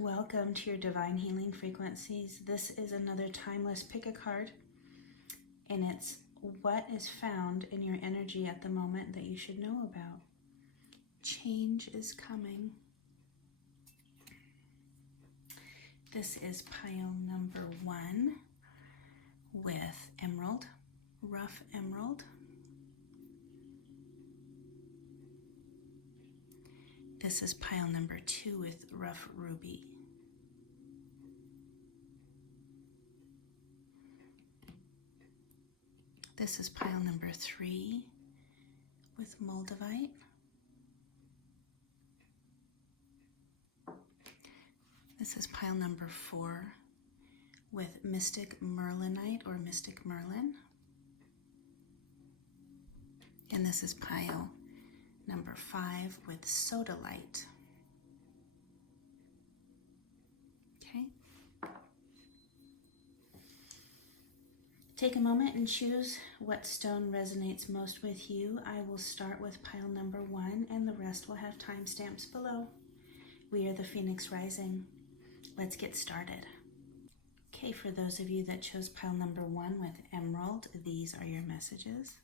Welcome to your divine healing frequencies. This is another timeless pick a card, and it's what is found in your energy at the moment that you should know about. Change is coming. This is pile number 1 with emerald, rough emerald. This is pile number 2 with rough ruby. This is pile number 3 with MOLDAVITE. This is pile number 4 with mystic merlinite or mystic merlin. And this is pile number 5 with sodalite. Okay. Take a moment and choose what stone resonates most with you. I will start with pile number 1 and the rest will have timestamps below. We are the Phoenix Rising. Let's get started. Okay, for those of you that chose pile number 1 with emerald, these are your messages.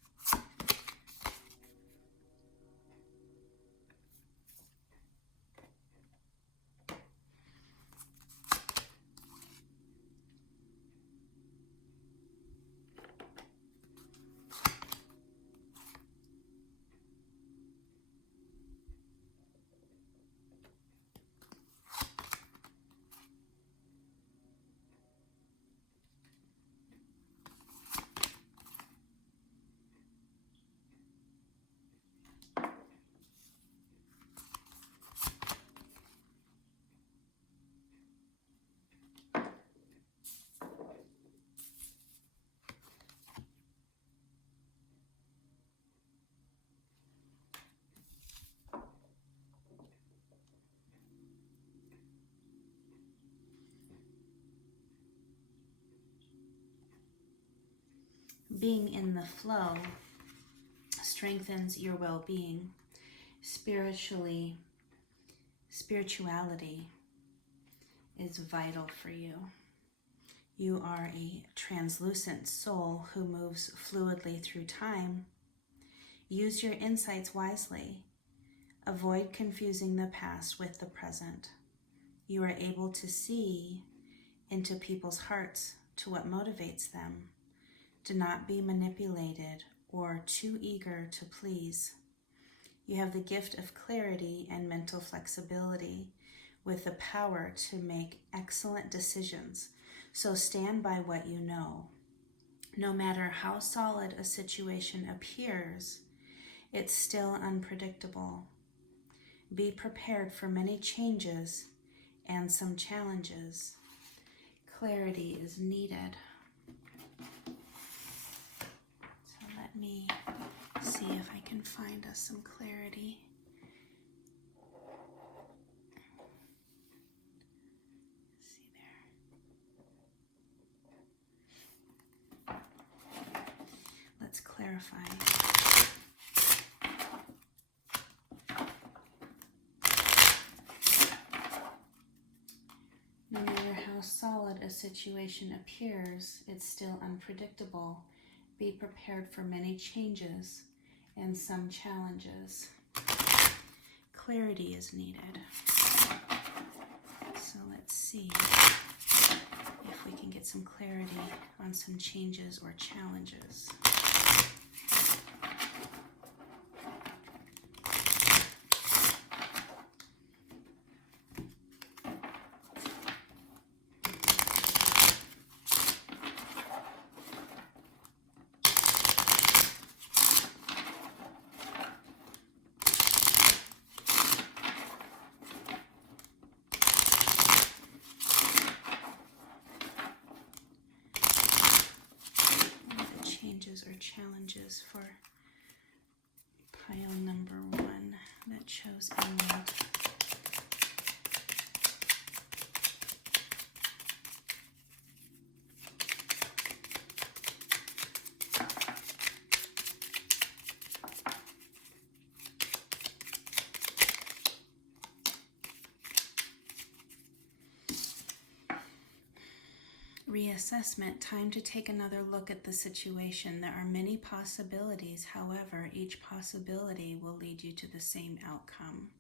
Being in the flow strengthens your well-being. Spirituality is vital for you. You are a translucent soul who moves fluidly through time. Use your insights wisely. Avoid confusing the past with the present. You are able to see into people's hearts to what motivates them. Do not be manipulated or too eager to please. You have the gift of clarity and mental flexibility with the power to make excellent decisions. So stand by what you know. No matter how solid a situation appears, it's still unpredictable. Be prepared for many changes and some challenges. Clarity is needed. Let me see if I can find us some clarity. See there. Let's clarify. No matter how solid a situation appears, it's still unpredictable. Be prepared for many changes and some challenges. Clarity is needed. So let's see if we can get some clarity on some changes or challenges. Or challenges for pile number 1 that chose emerald. reassessment, time to take another look at the situation. There are many possibilities. However, each possibility will lead you to the same outcome.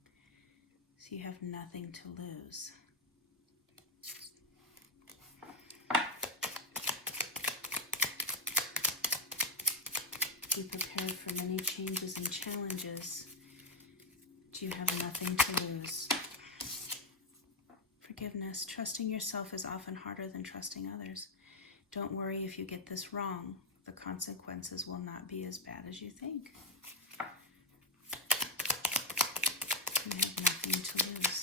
So you have nothing to lose. Be prepared for many changes and challenges. You have nothing to lose. Forgiveness. Trusting yourself is often harder than trusting others. Don't worry if you get this wrong. The consequences will not be as bad as you think. You have nothing to lose.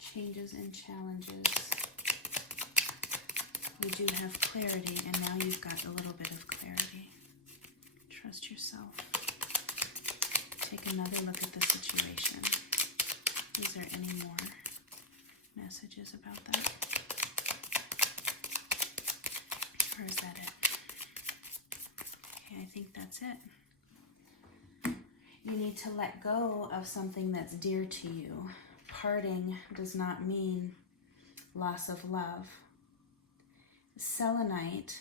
Changes and challenges. You do have clarity, and now you've got a little bit of clarity. Trust yourself. Take another look at the situation. Is there any more messages about that? Or is that it? Okay, I think that's it. You need to let go of something that's dear to you. Parting does not mean loss of love. Selenite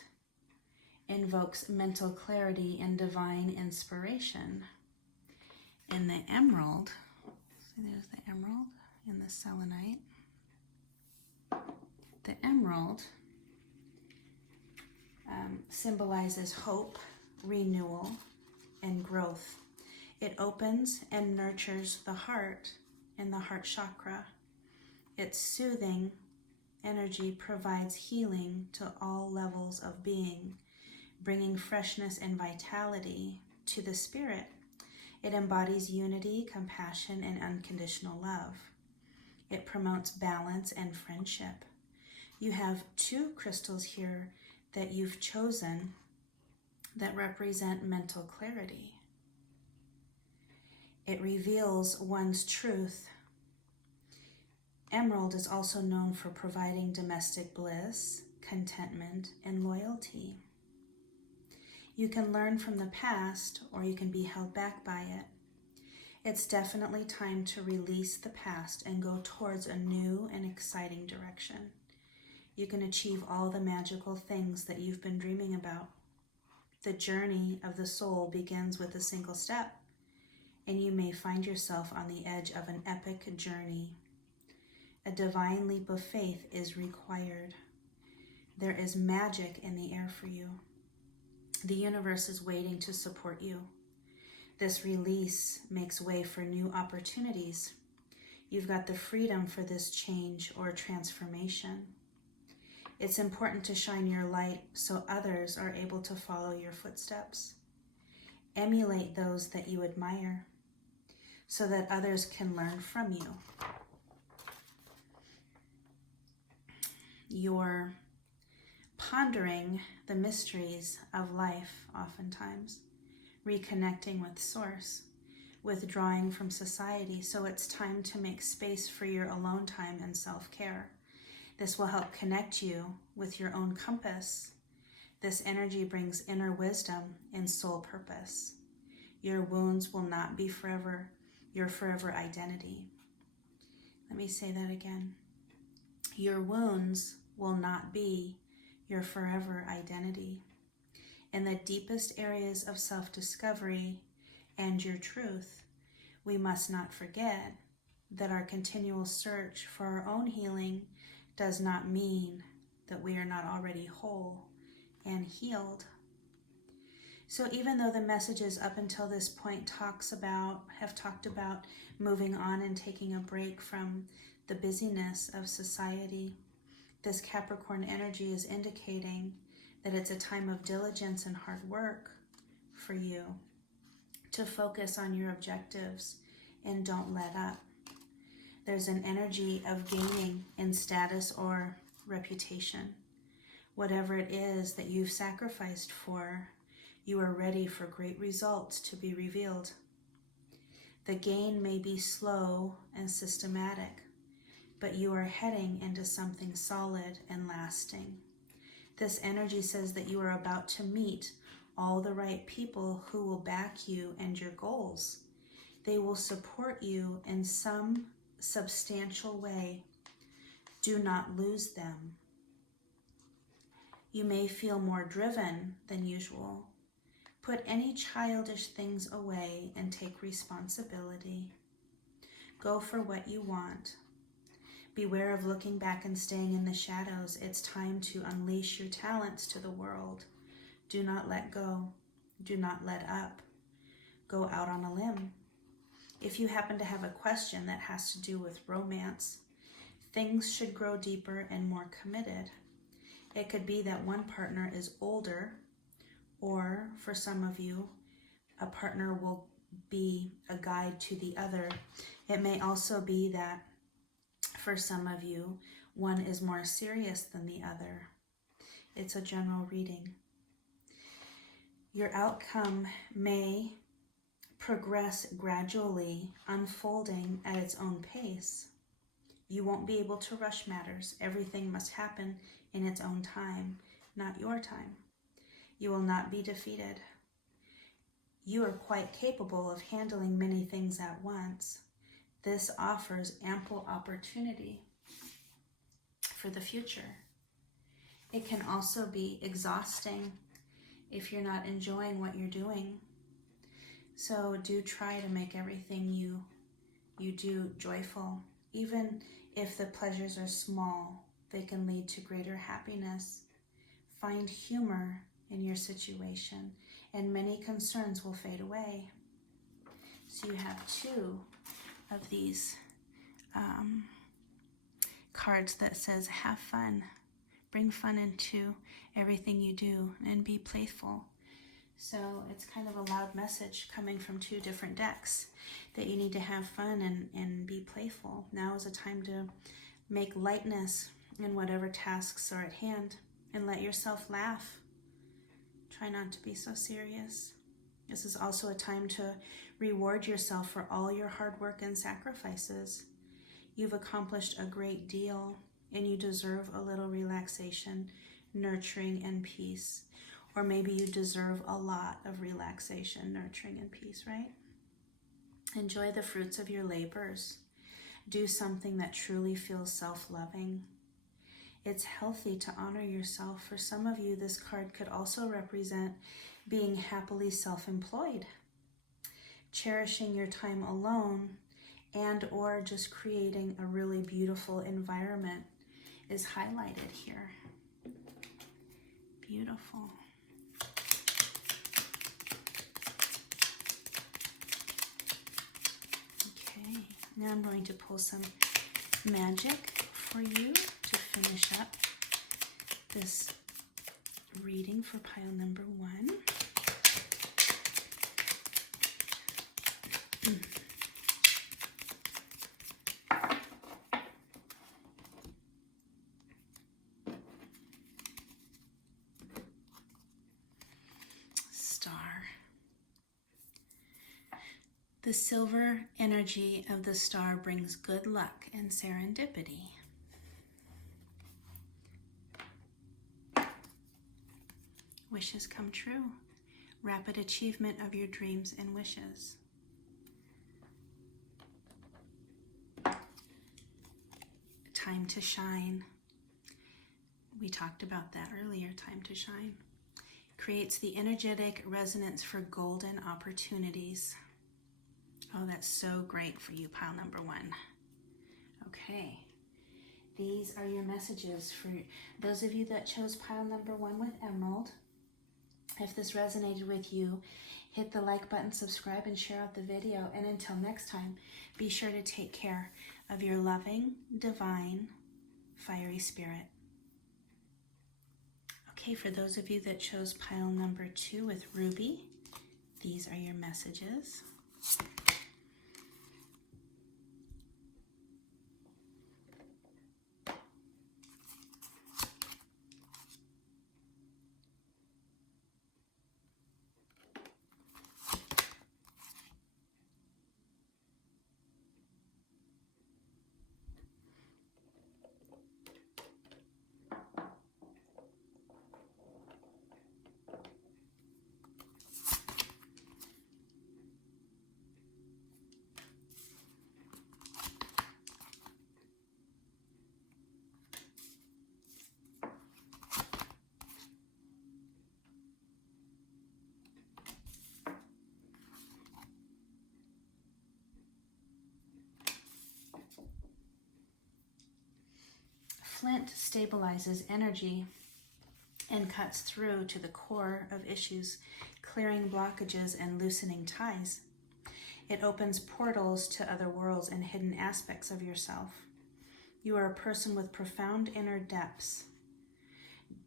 invokes mental clarity and divine inspiration. In the emerald, so there's the emerald and the selenite. The emerald symbolizes hope, renewal, and growth. It opens and nurtures the heart and the heart chakra. Its soothing energy provides healing to all levels of being, bringing freshness and vitality to the spirit. It embodies unity, compassion, and unconditional love. It promotes balance and friendship. You have 2 crystals here that you've chosen that represent mental clarity. It reveals one's truth. Emerald is also known for providing domestic bliss, contentment, and loyalty. You can learn from the past, or you can be held back by it. It's definitely time to release the past and go towards a new and exciting direction. You can achieve all the magical things that you've been dreaming about. The journey of the soul begins with a single step, and you may find yourself on the edge of an epic journey. A divine leap of faith is required. There is magic in the air for you. The universe is waiting to support you. This release makes way for new opportunities. You've got the freedom for this change or transformation. It's important to shine your light so others are able to follow your footsteps. Emulate those that you admire so that others can learn from you. You're pondering the mysteries of life oftentimes, reconnecting with Source, withdrawing from society, so it's time to make space for your alone time and self-care. This will help connect you with your own compass. This energy brings inner wisdom and soul purpose. Your wounds will not be forever, your forever identity. Let me say that again. Your wounds will not be your forever identity. In the deepest areas of self-discovery and your truth, we must not forget that our continual search for our own healing does not mean that we are not already whole and healed. So even though the messages up until this point have talked about moving on and taking a break from the busyness of society, this Capricorn energy is indicating that it's a time of diligence and hard work for you to focus on your objectives and don't let up. There's an energy of gaining in status or reputation. Whatever it is that you've sacrificed for, you are ready for great results to be revealed. The gain may be slow and systematic, but you are heading into something solid and lasting. This energy says that you are about to meet all the right people who will back you and your goals. They will support you in some substantial way Do not lose them. You may feel more driven than usual. Put any childish things away and take responsibility. Go for what you want. Beware of looking back and staying in the shadows. It's time to unleash your talents to the world. Do not let go. Do not let up. Go out on a limb. If you happen to have a question that has to do with romance, things should grow deeper and more committed. It could be that one partner is older, or for some of you, a partner will be a guide to the other. It may also be that for some of you, one is more serious than the other. It's a general reading. Your outcome may progress gradually, unfolding at its own pace. You won't be able to rush matters. Everything must happen in its own time, not your time. You will not be defeated. You are quite capable of handling many things at once. This offers ample opportunity for the future. It can also be exhausting if you're not enjoying what you're doing. So do try to make everything you do joyful. Even if the pleasures are small, they can lead to greater happiness. Find humor in your situation, and many concerns will fade away. So you have two of these cards that says, have fun. Bring fun into everything you do and be playful. So it's kind of a loud message coming from two different decks that you need to have fun and be playful. Now is a time to make lightness in whatever tasks are at hand and let yourself laugh. Try not to be so serious. This is also a time to reward yourself for all your hard work and sacrifices. You've accomplished a great deal and you deserve a little relaxation, nurturing, and peace. Or maybe you deserve a lot of relaxation, nurturing, and peace, right? Enjoy the fruits of your labors. Do something that truly feels self-loving. It's healthy to honor yourself. For some of you, this card could also represent being happily self-employed, cherishing your time alone, and or just creating a really beautiful environment is highlighted here. Beautiful. Okay, now I'm going to pull some magic for you to finish up this reading for pile number 1. The silver energy of the star brings good luck and serendipity. Wishes come true. Rapid achievement of your dreams and wishes. Time to shine. We talked about that earlier, time to shine. Creates the energetic resonance for golden opportunities. Oh, that's so great for you, pile number 1. Okay, these are your messages for those of you that chose pile number 1 with Emerald. If this resonated with you, hit the like button, subscribe, and share out the video. And until next time, be sure to take care of your loving, divine, fiery spirit. Okay, for those of you that chose pile number 2 with Ruby, these are your messages. Flint stabilizes energy and cuts through to the core of issues, clearing blockages and loosening ties. It opens portals to other worlds and hidden aspects of yourself. You are a person with profound inner depths.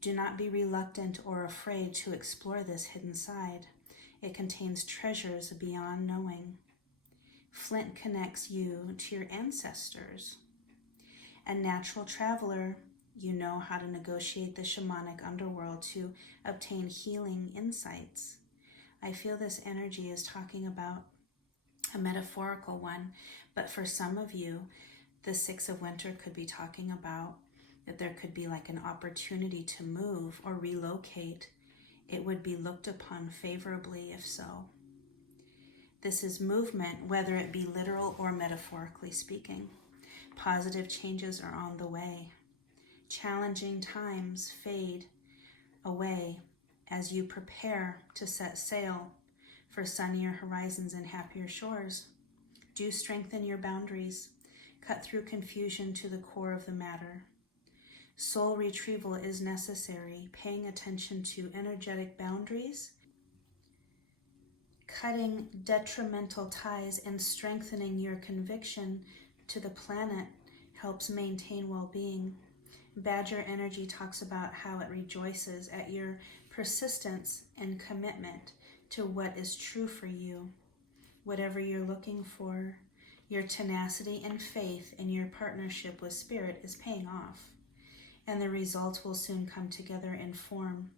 Do not be reluctant or afraid to explore this hidden side. It contains treasures beyond knowing. Flint connects you to your ancestors. A natural traveler, you know how to negotiate the shamanic underworld to obtain healing insights. I feel this energy is talking about a metaphorical one, but for some of you, the Six of Winter could be talking about that there could be like an opportunity to move or relocate. It would be looked upon favorably if so. This is movement, whether it be literal or metaphorically speaking. Positive changes are on the way. Challenging times fade away as you prepare to set sail for sunnier horizons and happier shores. Do strengthen your boundaries. Cut through confusion to the core of the matter. Soul retrieval is necessary, paying attention to energetic boundaries, cutting detrimental ties, and strengthening your conviction to the planet helps maintain well-being. Badger energy talks about how it rejoices at your persistence and commitment to what is true for you. Whatever you're looking for, your tenacity and faith in your partnership with Spirit is paying off, and the results will soon come together in form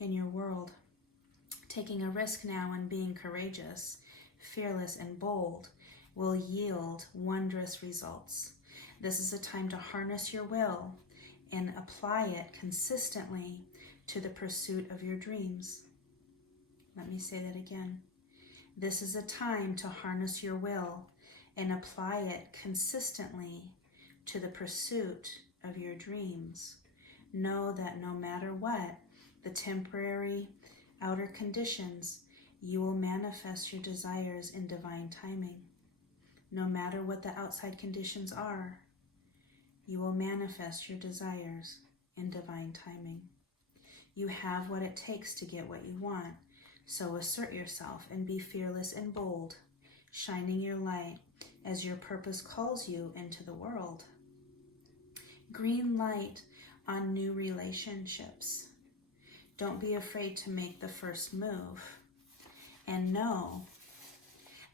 in your world. Taking a risk now and being courageous, fearless, and bold will yield wondrous results. This is a time to harness your will and apply it consistently to the pursuit of your dreams. Let me say that again. This is a time to harness your will and apply it consistently to the pursuit of your dreams. Know that no matter what the temporary outer conditions, you will manifest your desires in divine timing. No matter what the outside conditions are, you will manifest your desires in divine timing. You have what it takes to get what you want, so assert yourself and be fearless and bold, shining your light as your purpose calls you into the world. Green light on new relationships. Don't be afraid to make the first move, and know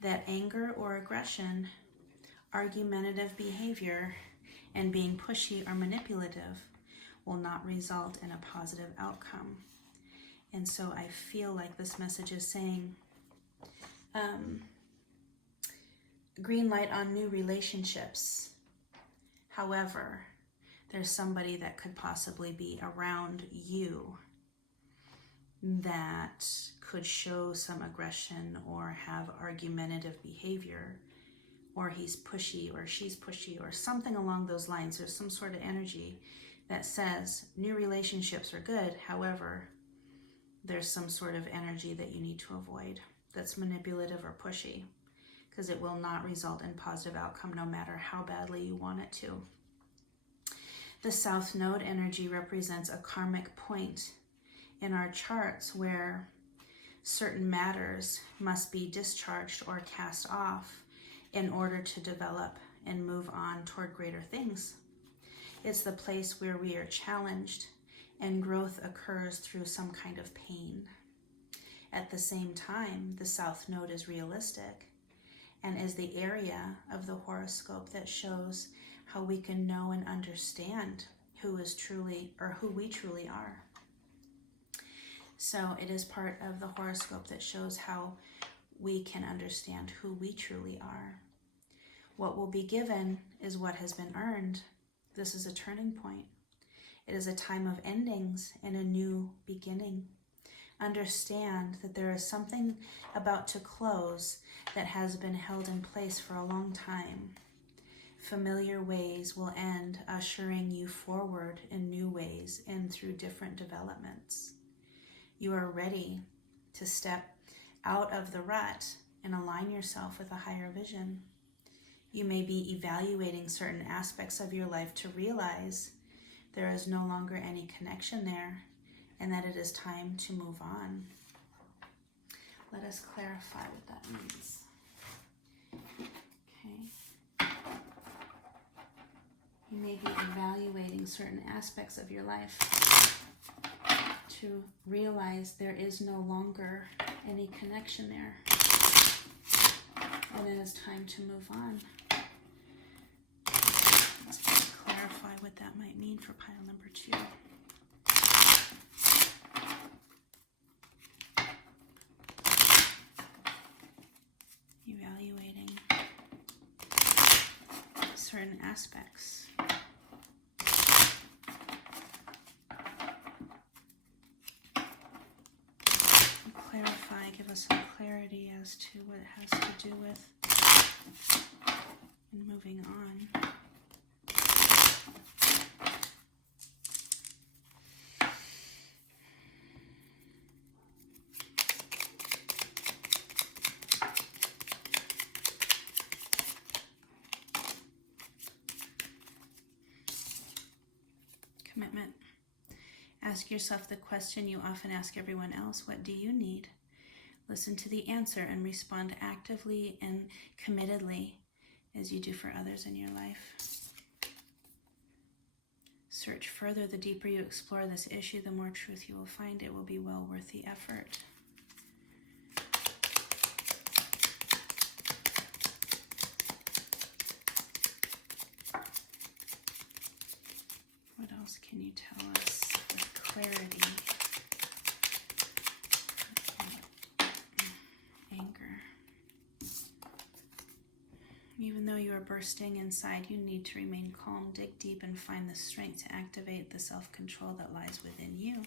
that anger or aggression, argumentative behavior, and being pushy or manipulative will not result in a positive outcome. And so I feel like this message is saying, green light on new relationships. However, there's somebody that could possibly be around you that could show some aggression or have argumentative behavior, or he's pushy or she's pushy or something along those lines. There's some sort of energy that says new relationships are good. However, there's some sort of energy that you need to avoid that's manipulative or pushy, because it will not result in positive outcome no matter how badly you want it to. The South Node energy represents a karmic point in our charts where certain matters must be discharged or cast off in order to develop and move on toward greater things. It's the place where we are challenged and growth occurs through some kind of pain. At the same time, the South Node is realistic and is the area of the horoscope that shows how we can know and understand who is truly, or who we truly are. So it is part of the horoscope that shows how we can understand who we truly are. What will be given is what has been earned. This is a turning point. It is a time of endings and a new beginning. Understand that there is something about to close that has been held in place for a long time. Familiar ways will end, ushering you forward in new ways and through different developments. You are ready to step out of the rut and align yourself with a higher vision. You may be evaluating certain aspects of your life to realize there is no longer any connection there, and that it is time to move on. Let us clarify what that means. Okay. You may be evaluating certain aspects of your life to realize there is no longer any connection there, and it is time to move on. Let's clarify what that might mean for pile number 2. Evaluating certain aspects. Clarify, give us some clarity as to what it has to do with and moving on. Commitment. Ask yourself the question you often ask everyone else: what do you need? Listen to the answer and respond actively and committedly as you do for others in your life. Search further. The deeper you explore this issue, the more truth you will find. It will be well worth the effort. What else can you tell us with clarity? Anger. Even though you are bursting inside, you need to remain calm, dig deep, and find the strength to activate the self-control that lies within you.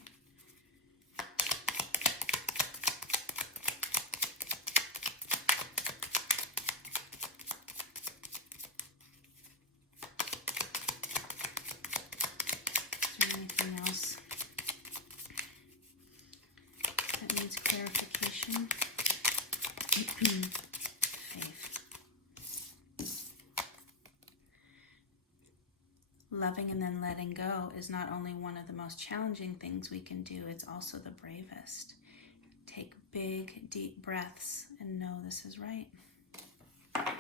Is there anything else that needs clarification? Faith. Loving and then letting go is not only one of the most challenging things we can do, it's also the bravest. Take big, deep breaths and know this is right. Okay.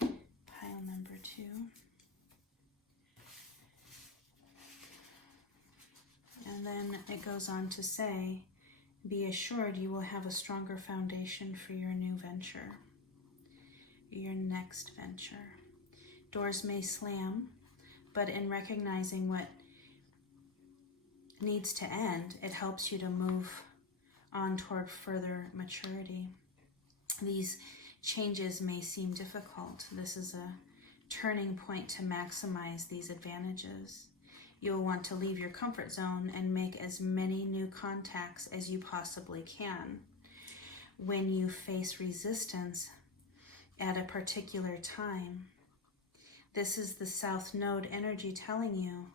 Pile number 2. And then it goes on to say, be assured you will have a stronger foundation for your new venture, your next venture. Doors may slam, but in recognizing what needs to end, it helps you to move on toward further maturity. These changes may seem difficult. This is a turning point to maximize these advantages. You'll want to leave your comfort zone and make as many new contacts as you possibly can. When you face resistance at a particular time, this is the South Node energy telling you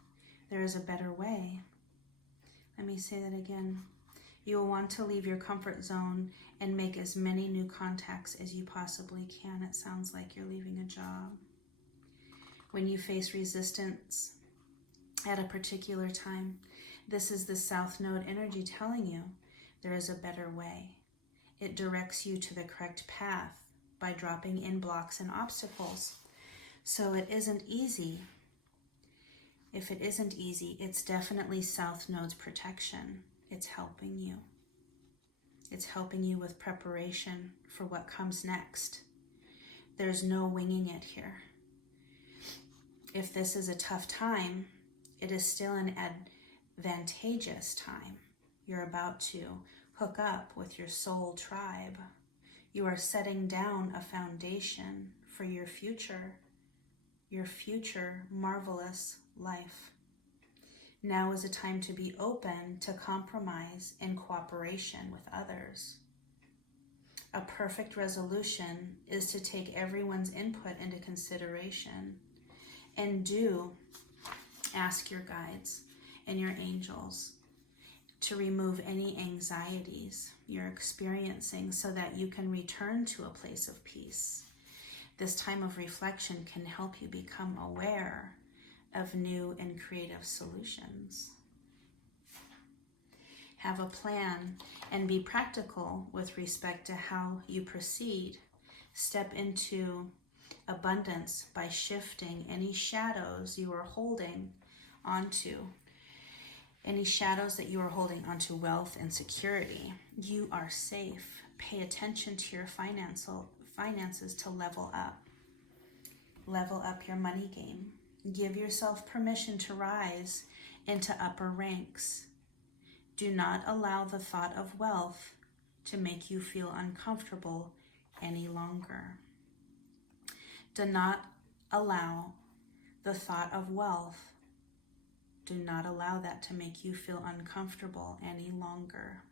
there is a better way. Let me say that again. You will want to leave your comfort zone and make as many new contacts as you possibly can. It sounds like you're leaving a job. When you face resistance at a particular time, this is the South Node energy telling you there is a better way. It directs you to the correct path by dropping in blocks and obstacles. So it isn't easy. If it isn't easy, it's definitely South Node's protection. It's helping you. It's helping you with preparation for what comes next. There's no winging it here. If this is a tough time, it is still an advantageous time. You're about to hook up with your soul tribe. You are setting down a foundation for your future marvelous life. Now is a time to be open to compromise and cooperation with others. A perfect resolution is to take everyone's input into consideration, and do ask your guides and your angels to remove any anxieties you're experiencing so that you can return to a place of peace. This time of reflection can help you become aware of new and creative solutions. Have a plan and be practical with respect to how you proceed. Step into abundance by shifting any shadows you are holding onto. Any shadows that you are holding onto wealth and security. You are safe. Pay attention to your finances to level up. Level up your money game. Give yourself permission to rise into upper ranks. Do not allow the thought of wealth to make you feel uncomfortable any longer. Do not allow the thought of wealth. Do not allow that to make you feel uncomfortable any longer,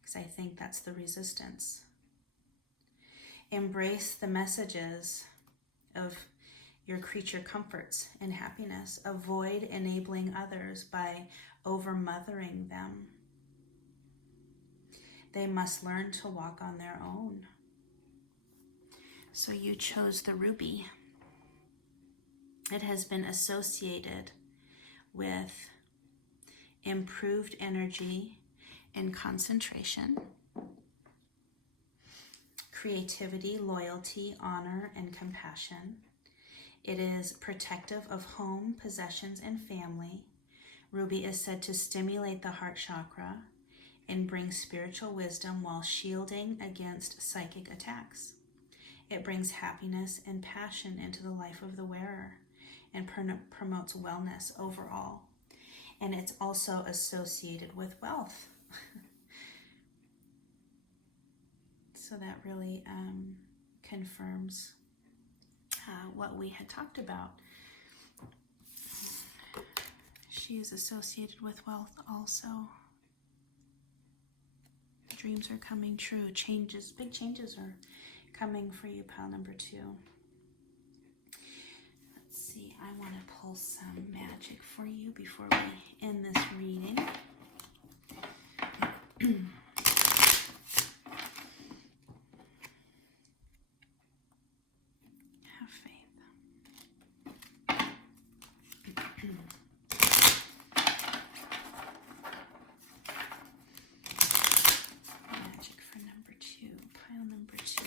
because I think that's the resistance. Embrace the messages of your creature comforts and happiness. Avoid enabling others by over-mothering them. They must learn to walk on their own. So you chose the ruby. It has been associated with improved energy and concentration, creativity, loyalty, honor, and compassion. It is protective of home, possessions, and family. Ruby is said to stimulate the heart chakra and bring spiritual wisdom while shielding against psychic attacks. It brings happiness and passion into the life of the wearer and promotes wellness overall. And it's also associated with wealth. So that really confirms what we had talked about. She is associated with wealth also. Dreams are coming true. Changes, big changes are coming for you, pile number 2. Let's see, I want to pull some magic for you before we end this reading. Have faith. Magic for number 2, pile number 2.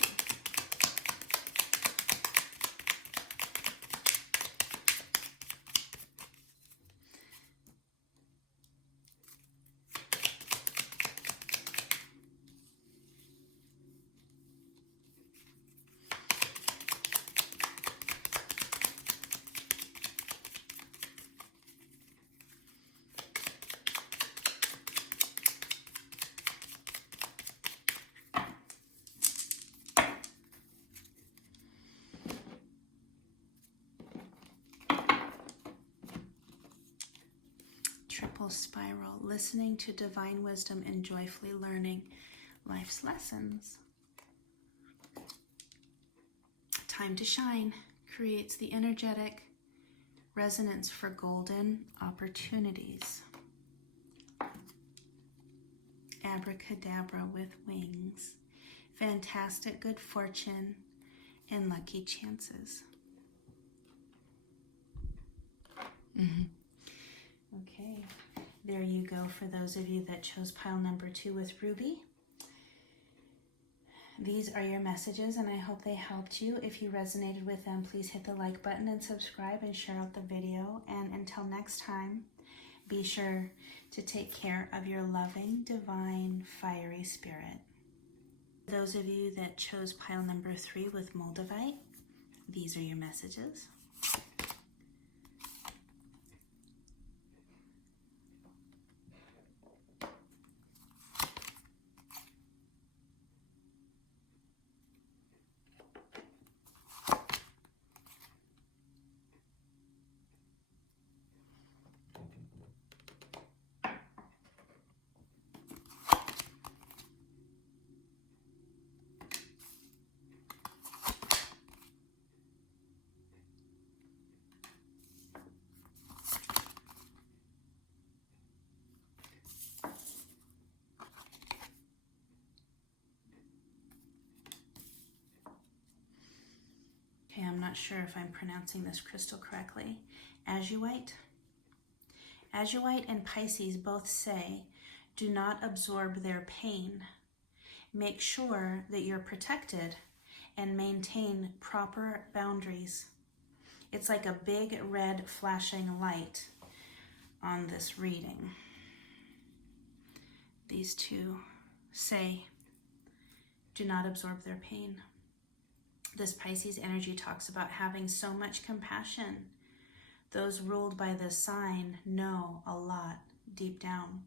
Triple spiral, listening to divine wisdom and joyfully learning life's lessons. Time to shine creates the energetic resonance for golden opportunities. Abracadabra with wings, fantastic good fortune and lucky chances. Okay, there you go for those of you that chose pile number 2 with Ruby. These are your messages and I hope they helped you. If you resonated with them, please hit the like button and subscribe and share out the video. And until next time, be sure to take care of your loving, divine, fiery spirit. Those of you that chose pile number 3 with Moldavite, these are your messages. Okay, I'm not sure if I'm pronouncing this crystal correctly. Azurite. Azurite and Pisces both say, do not absorb their pain. Make sure that you're protected and maintain proper boundaries. It's like a big red flashing light on this reading. These two say, do not absorb their pain. This Pisces energy talks about having so much compassion. Those ruled by this sign know a lot deep down,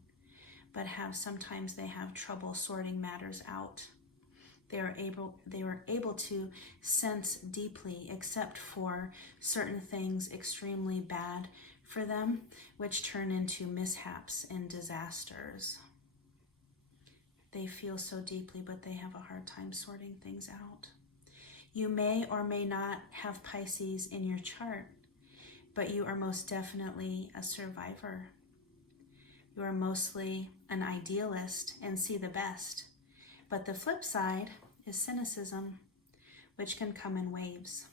but sometimes they have trouble sorting matters out. They were able to sense deeply, except for certain things extremely bad for them, which turn into mishaps and disasters. They feel so deeply, but they have a hard time sorting things out. You may or may not have Pisces in your chart, but you are most definitely a survivor. You are mostly an idealist and see the best. But the flip side is cynicism, which can come in waves.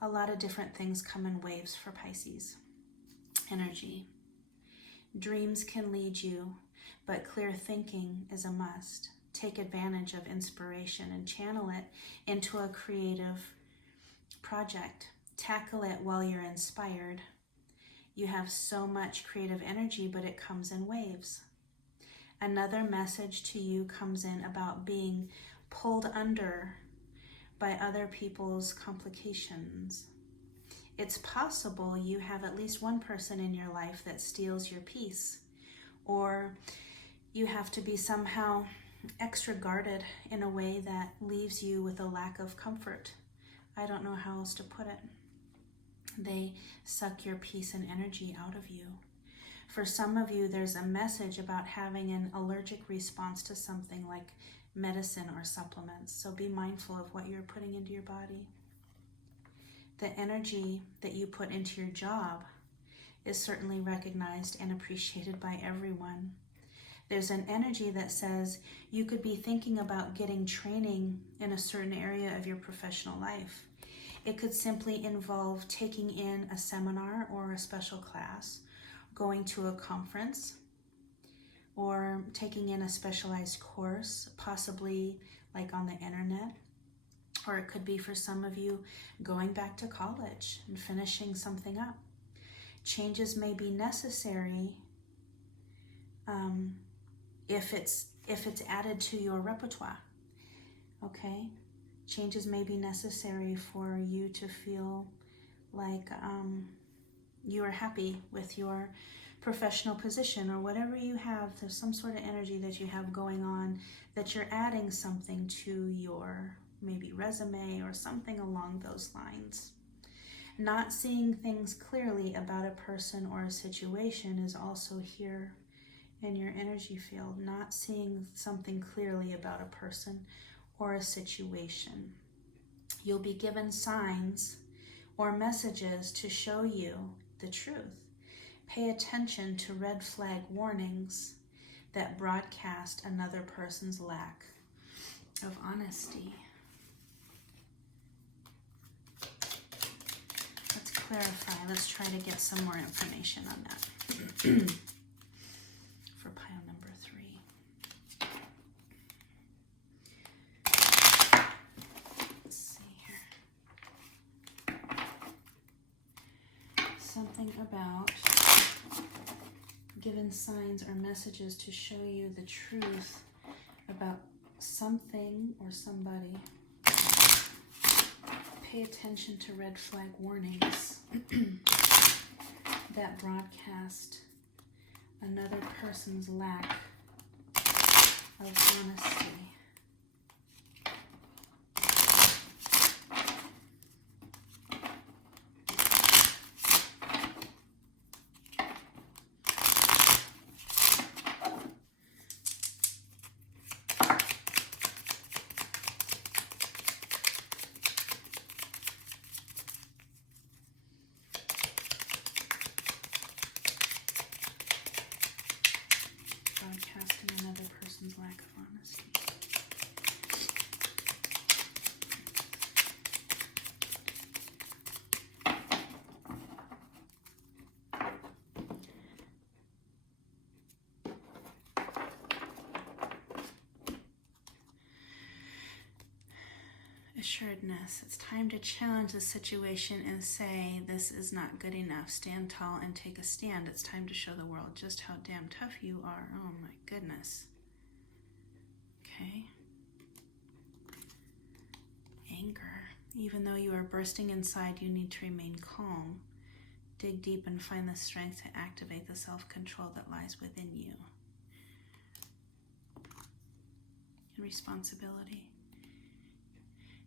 A lot of different things come in waves for Pisces energy. Dreams can lead you, but clear thinking is a must. Take advantage of inspiration and channel it into a creative project. Tackle it while you're inspired. You have so much creative energy, but it comes in waves. Another message to you comes in about being pulled under by other people's complications. It's possible you have at least one person in your life that steals your peace, or you have to be somehow extra guarded in a way that leaves you with a lack of comfort. I don't know how else to put it. They suck your peace and energy out of you. For some of you, there's a message about having an allergic response to something like medicine or supplements. So be mindful of what you're putting into your body. The energy that you put into your job is certainly recognized and appreciated by everyone. There's an energy that says you could be thinking about getting training in a certain area of your professional life. It could simply involve taking in a seminar or a special class, going to a conference, or taking in a specialized course, possibly like on the internet. Or it could be for some of you going back to college and finishing something up. Changes may be necessary if it's added to your repertoire, okay? Changes may be necessary for you to feel like you are happy with your professional position or whatever you have. There's some sort of energy that you have going on that you're adding something to your maybe resume or something along those lines. Not seeing things clearly about a person or a situation is also here in your energy field. Not seeing something clearly about a person or a situation. You'll be given signs or messages to show you the truth. Pay attention to red flag warnings that broadcast another person's lack of honesty. Let's clarify. Let's try to get some more information on that. For pile number 3. Let's see here. Something about given signs or messages to show you the truth about something or somebody. Pay attention to red flag warnings that broadcast another person's lack of honesty. Broadcasting another person's lack of honesty. assuredness. It's time to challenge the situation and say, this is not good enough. Stand tall and take a stand. It's time to show the world just how damn tough you are. Oh my goodness. Okay. Anger. Even though you are bursting inside, you need to remain calm. Dig deep and find the strength to activate the self-control that lies within you. And responsibility.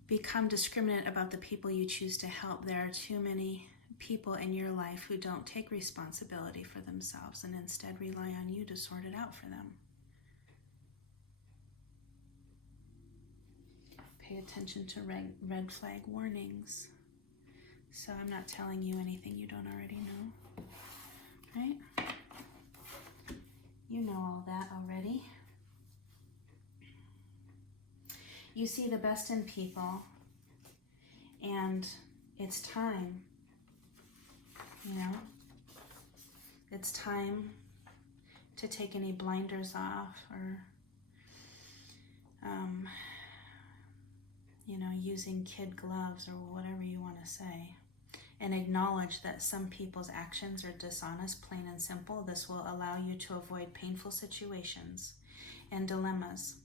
Become discriminate about the people you choose to help. There are too many people in your life who don't take responsibility for themselves and instead rely on you to sort it out for them. Pay attention to red flag warnings. So I'm not telling you anything you don't already know, right? You know all that already. You see the best in people, and it's time, it's time to take any blinders off or, using kid gloves or whatever you want to say, and acknowledge that some people's actions are dishonest, plain and simple. This will allow you to avoid painful situations and dilemmas.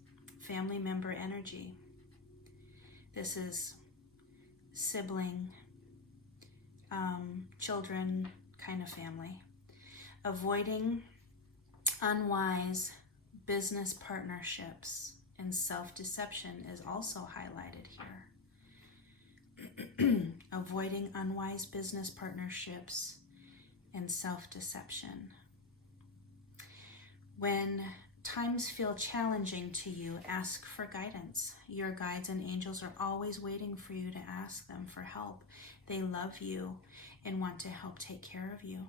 Family member energy. This is sibling, children kind of family. Avoiding unwise business partnerships and self-deception is also highlighted here. Avoiding unwise business partnerships and self-deception. When times feel challenging to you, ask for guidance. Your guides and angels are always waiting for you to ask them for help. They love you and want to help take care of you.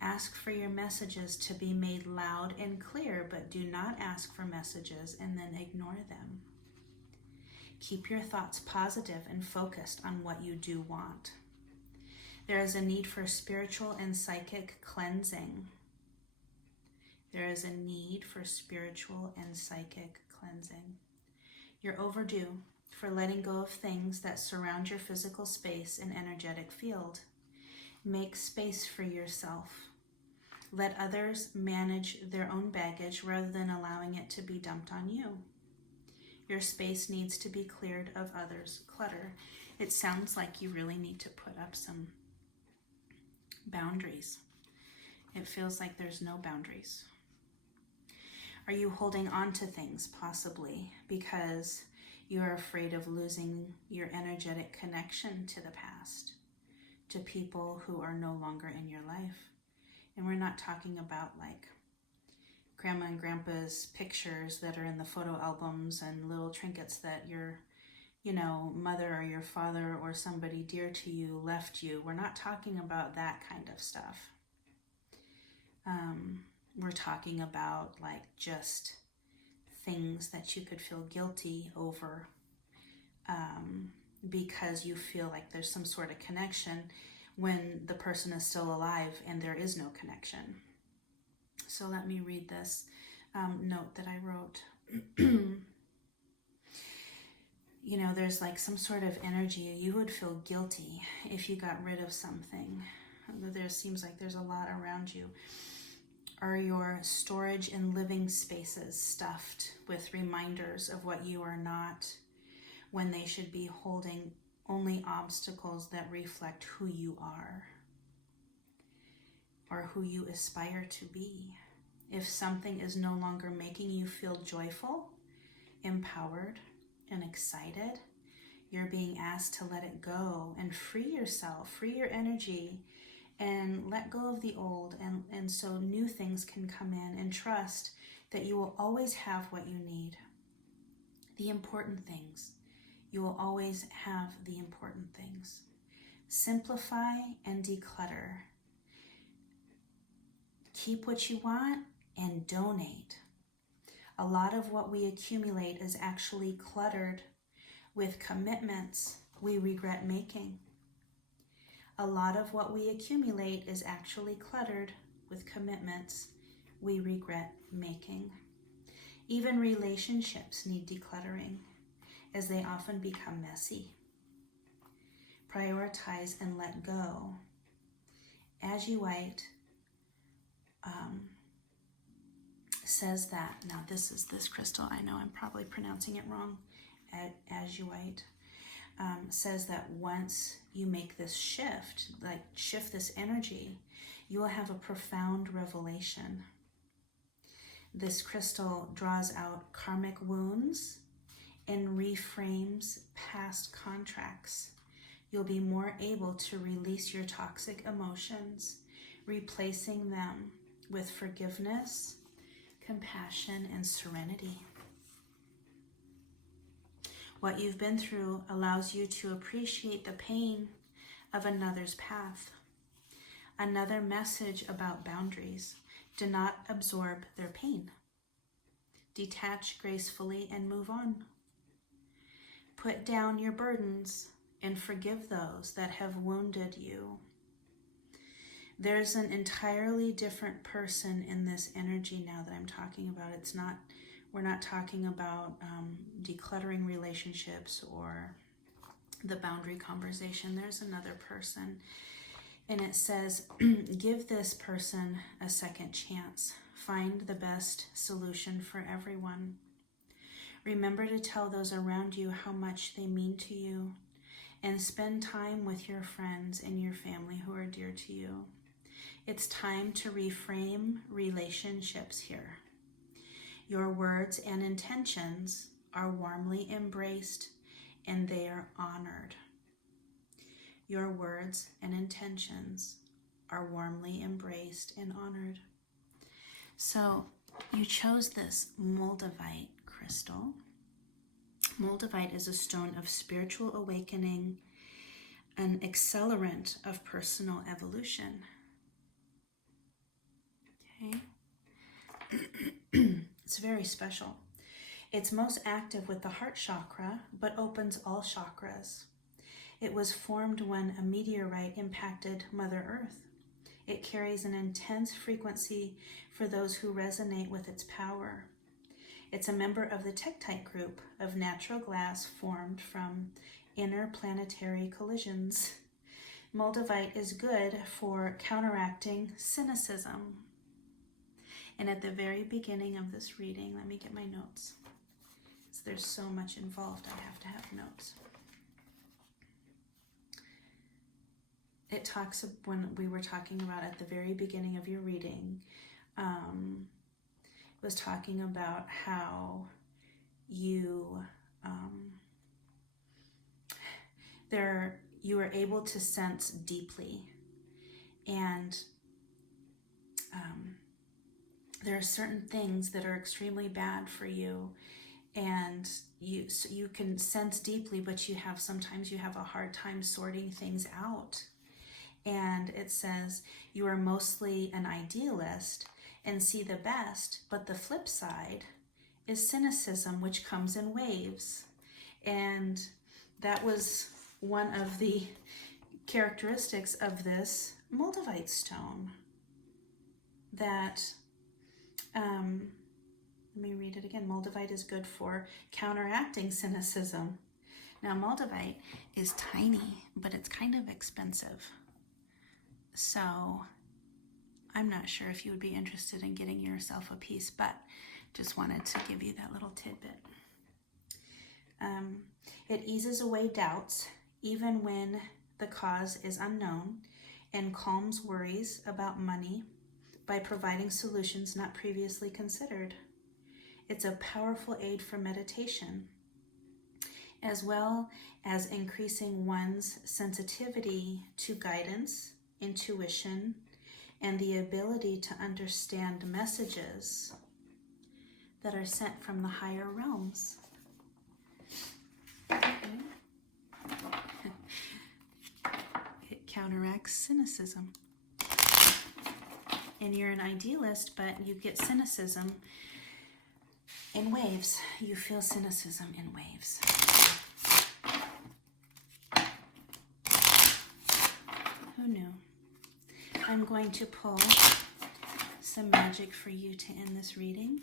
Ask for your messages to be made loud and clear, but do not ask for messages and then ignore them. Keep your thoughts positive and focused on what you do want. There is a need for spiritual and psychic cleansing. There is a need for spiritual and psychic cleansing. You're overdue for letting go of things that surround your physical space and energetic field. Make space for yourself. Let others manage their own baggage rather than allowing it to be dumped on you. Your space needs to be cleared of others' clutter. It sounds like you really need to put up some boundaries. It feels like there's no boundaries. Are you holding on to things, possibly because you're afraid of losing your energetic connection to the past, to people who are no longer in your life? And we're not talking about like grandma and grandpa's pictures that are in the photo albums and little trinkets that your, mother or your father or somebody dear to you left you. We're not talking about that kind of stuff. We're talking about like just things that you could feel guilty over because you feel like there's some sort of connection when the person is still alive and there is no connection. So let me read this note that I wrote. There's like some sort of energy. You would feel guilty if you got rid of something. There seems like there's a lot around you. Are your storage and living spaces stuffed with reminders of what you are not, when they should be holding only obstacles that reflect who you are or who you aspire to be? If something is no longer making you feel joyful, empowered, and excited, you're being asked to let it go and free yourself, free your energy, and let go of the old, and so new things can come in, and trust that you will always have what you need. The important things. You will always have the important things. Simplify and declutter. Keep what you want and donate. A lot of what we accumulate is actually cluttered with commitments we regret making. A lot of what we accumulate is actually cluttered with commitments we regret making. Even relationships need decluttering. as they often become messy. Prioritize and let go. Azurite says that, now this crystal, I know I'm probably pronouncing it wrong, Azurite, says that once you make this shift, like shift this energy, you will have a profound revelation. This crystal draws out karmic wounds and reframes past contracts. You'll be more able to release your toxic emotions, replacing them with forgiveness, compassion, and serenity. What you've been through allows you to appreciate the pain of another's path. Another message about boundaries: do not absorb their pain. Detach gracefully and move on. Put down your burdens and forgive those that have wounded you. There's an entirely different person in this energy now that I'm talking about. We're not talking about decluttering relationships or the boundary conversation. There's another person. And it says, give this person a second chance. Find the best solution for everyone. Remember to tell those around you how much they mean to you, and spend time with your friends and your family who are dear to you. It's time to reframe relationships here. Your words and intentions are warmly embraced and they are honored. Your words and intentions are warmly embraced and honored. So you chose this MOLDAVITE crystal. MOLDAVITE is a stone of spiritual awakening, an accelerant of personal evolution. Okay. It's very special. It's most active with the heart chakra, but opens all chakras. It was formed when a meteorite impacted Mother Earth. It carries an intense frequency for those who resonate with its power. It's a member of the tektite group of natural glass formed from interplanetary collisions. MOLDAVITE is good for counteracting cynicism. And at the very beginning of this reading, let me get my notes. So there's so much involved, I have to have notes. It talks, when we were talking about at the very beginning of your reading, it was talking about how you are able to sense deeply, and there are certain things that are extremely bad for you, and you can sense deeply, but sometimes you have a hard time sorting things out. And it says you are mostly an idealist and see the best, but the flip side is cynicism, which comes in waves. And that was one of the characteristics of this MOLDAVITE stone. That, let me read it again. MOLDAVITE is good for counteracting cynicism. Now, MOLDAVITE is tiny, but it's kind of expensive. So I'm not sure if you would be interested in getting yourself a piece, but just wanted to give you that little tidbit. It eases away doubts, even when the cause is unknown, and calms worries about money by providing solutions not previously considered. It's a powerful aid for meditation, as well as increasing one's sensitivity to guidance, intuition, and the ability to understand messages that are sent from the higher realms. Okay. It counteracts cynicism. And you're an idealist, but you get cynicism in waves. You feel cynicism in waves. Who knew? I'm going to pull some magic for you to end this reading.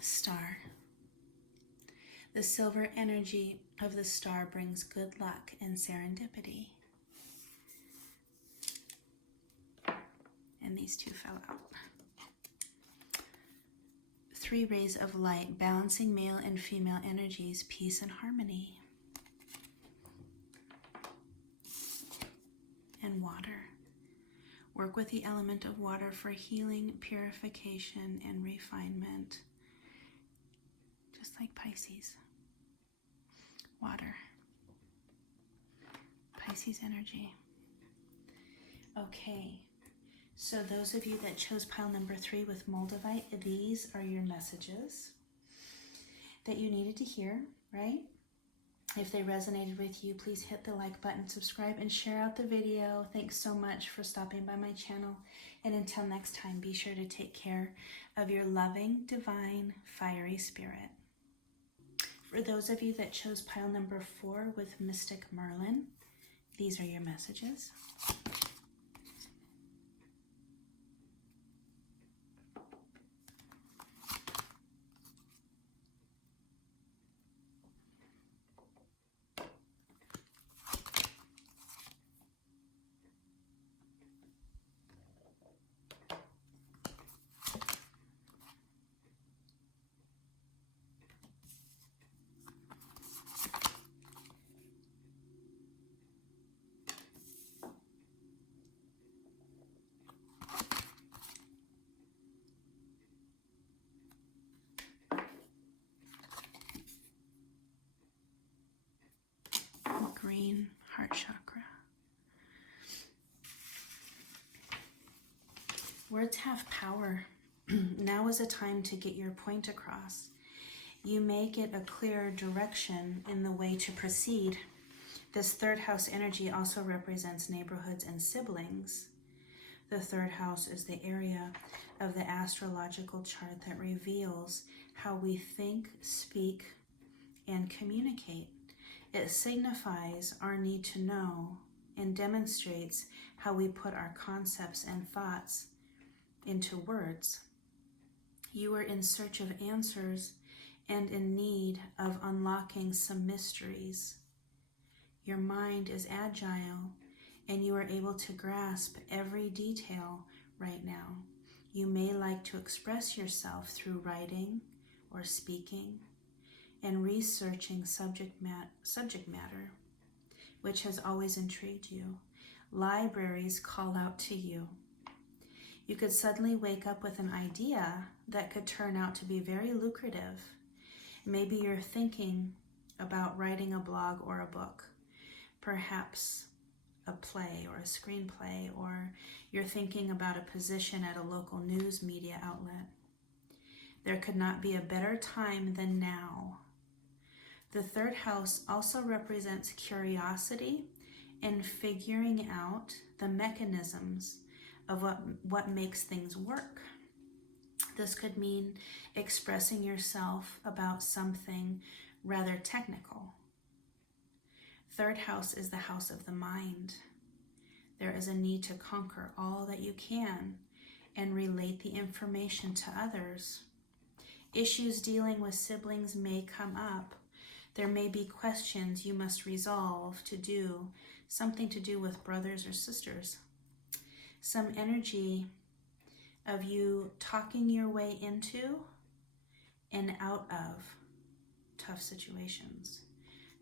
Star. The silver energy of the star brings good luck and serendipity. And these two fell out. 3 rays of light, balancing male and female energies, peace and harmony. And water. Work with the element of water for healing, purification, and refinement. Just like Pisces. Water. Pisces energy. Okay. So those of you that chose pile number 3 with Moldavite, these are your messages that you needed to hear, right? If they resonated with you, please hit the like button, subscribe, and share out the video. Thanks so much for stopping by my channel. And until next time, be sure to take care of your loving, divine, fiery spirit. For those of you that chose pile number 4 with Mystic Merlin, these are your messages. Green heart chakra. Words have power. Now is a time to get your point across. You may get a clearer direction in the way to proceed. This 3rd house energy also represents neighborhoods and siblings. The 3rd house is the area of the astrological chart that reveals how we think, speak, and communicate. It signifies our need to know and demonstrates how we put our concepts and thoughts into words. You are in search of answers and in need of unlocking some mysteries. Your mind is agile and you are able to grasp every detail right now. You may like to express yourself through writing or speaking and researching subject matter, which has always intrigued you. Libraries call out to you. You could suddenly wake up with an idea that could turn out to be very lucrative. Maybe you're thinking about writing a blog or a book, perhaps a play or a screenplay, or you're thinking about a position at a local news media outlet. There could not be a better time than now. The 3rd house also represents curiosity and figuring out the mechanisms of what makes things work. This could mean expressing yourself about something rather technical. 3rd house is the house of the mind. There is a need to conquer all that you can and relate the information to others. Issues dealing with siblings may come up. There may be questions you must resolve to do something to do with brothers or sisters. Some energy of you talking your way into and out of tough situations.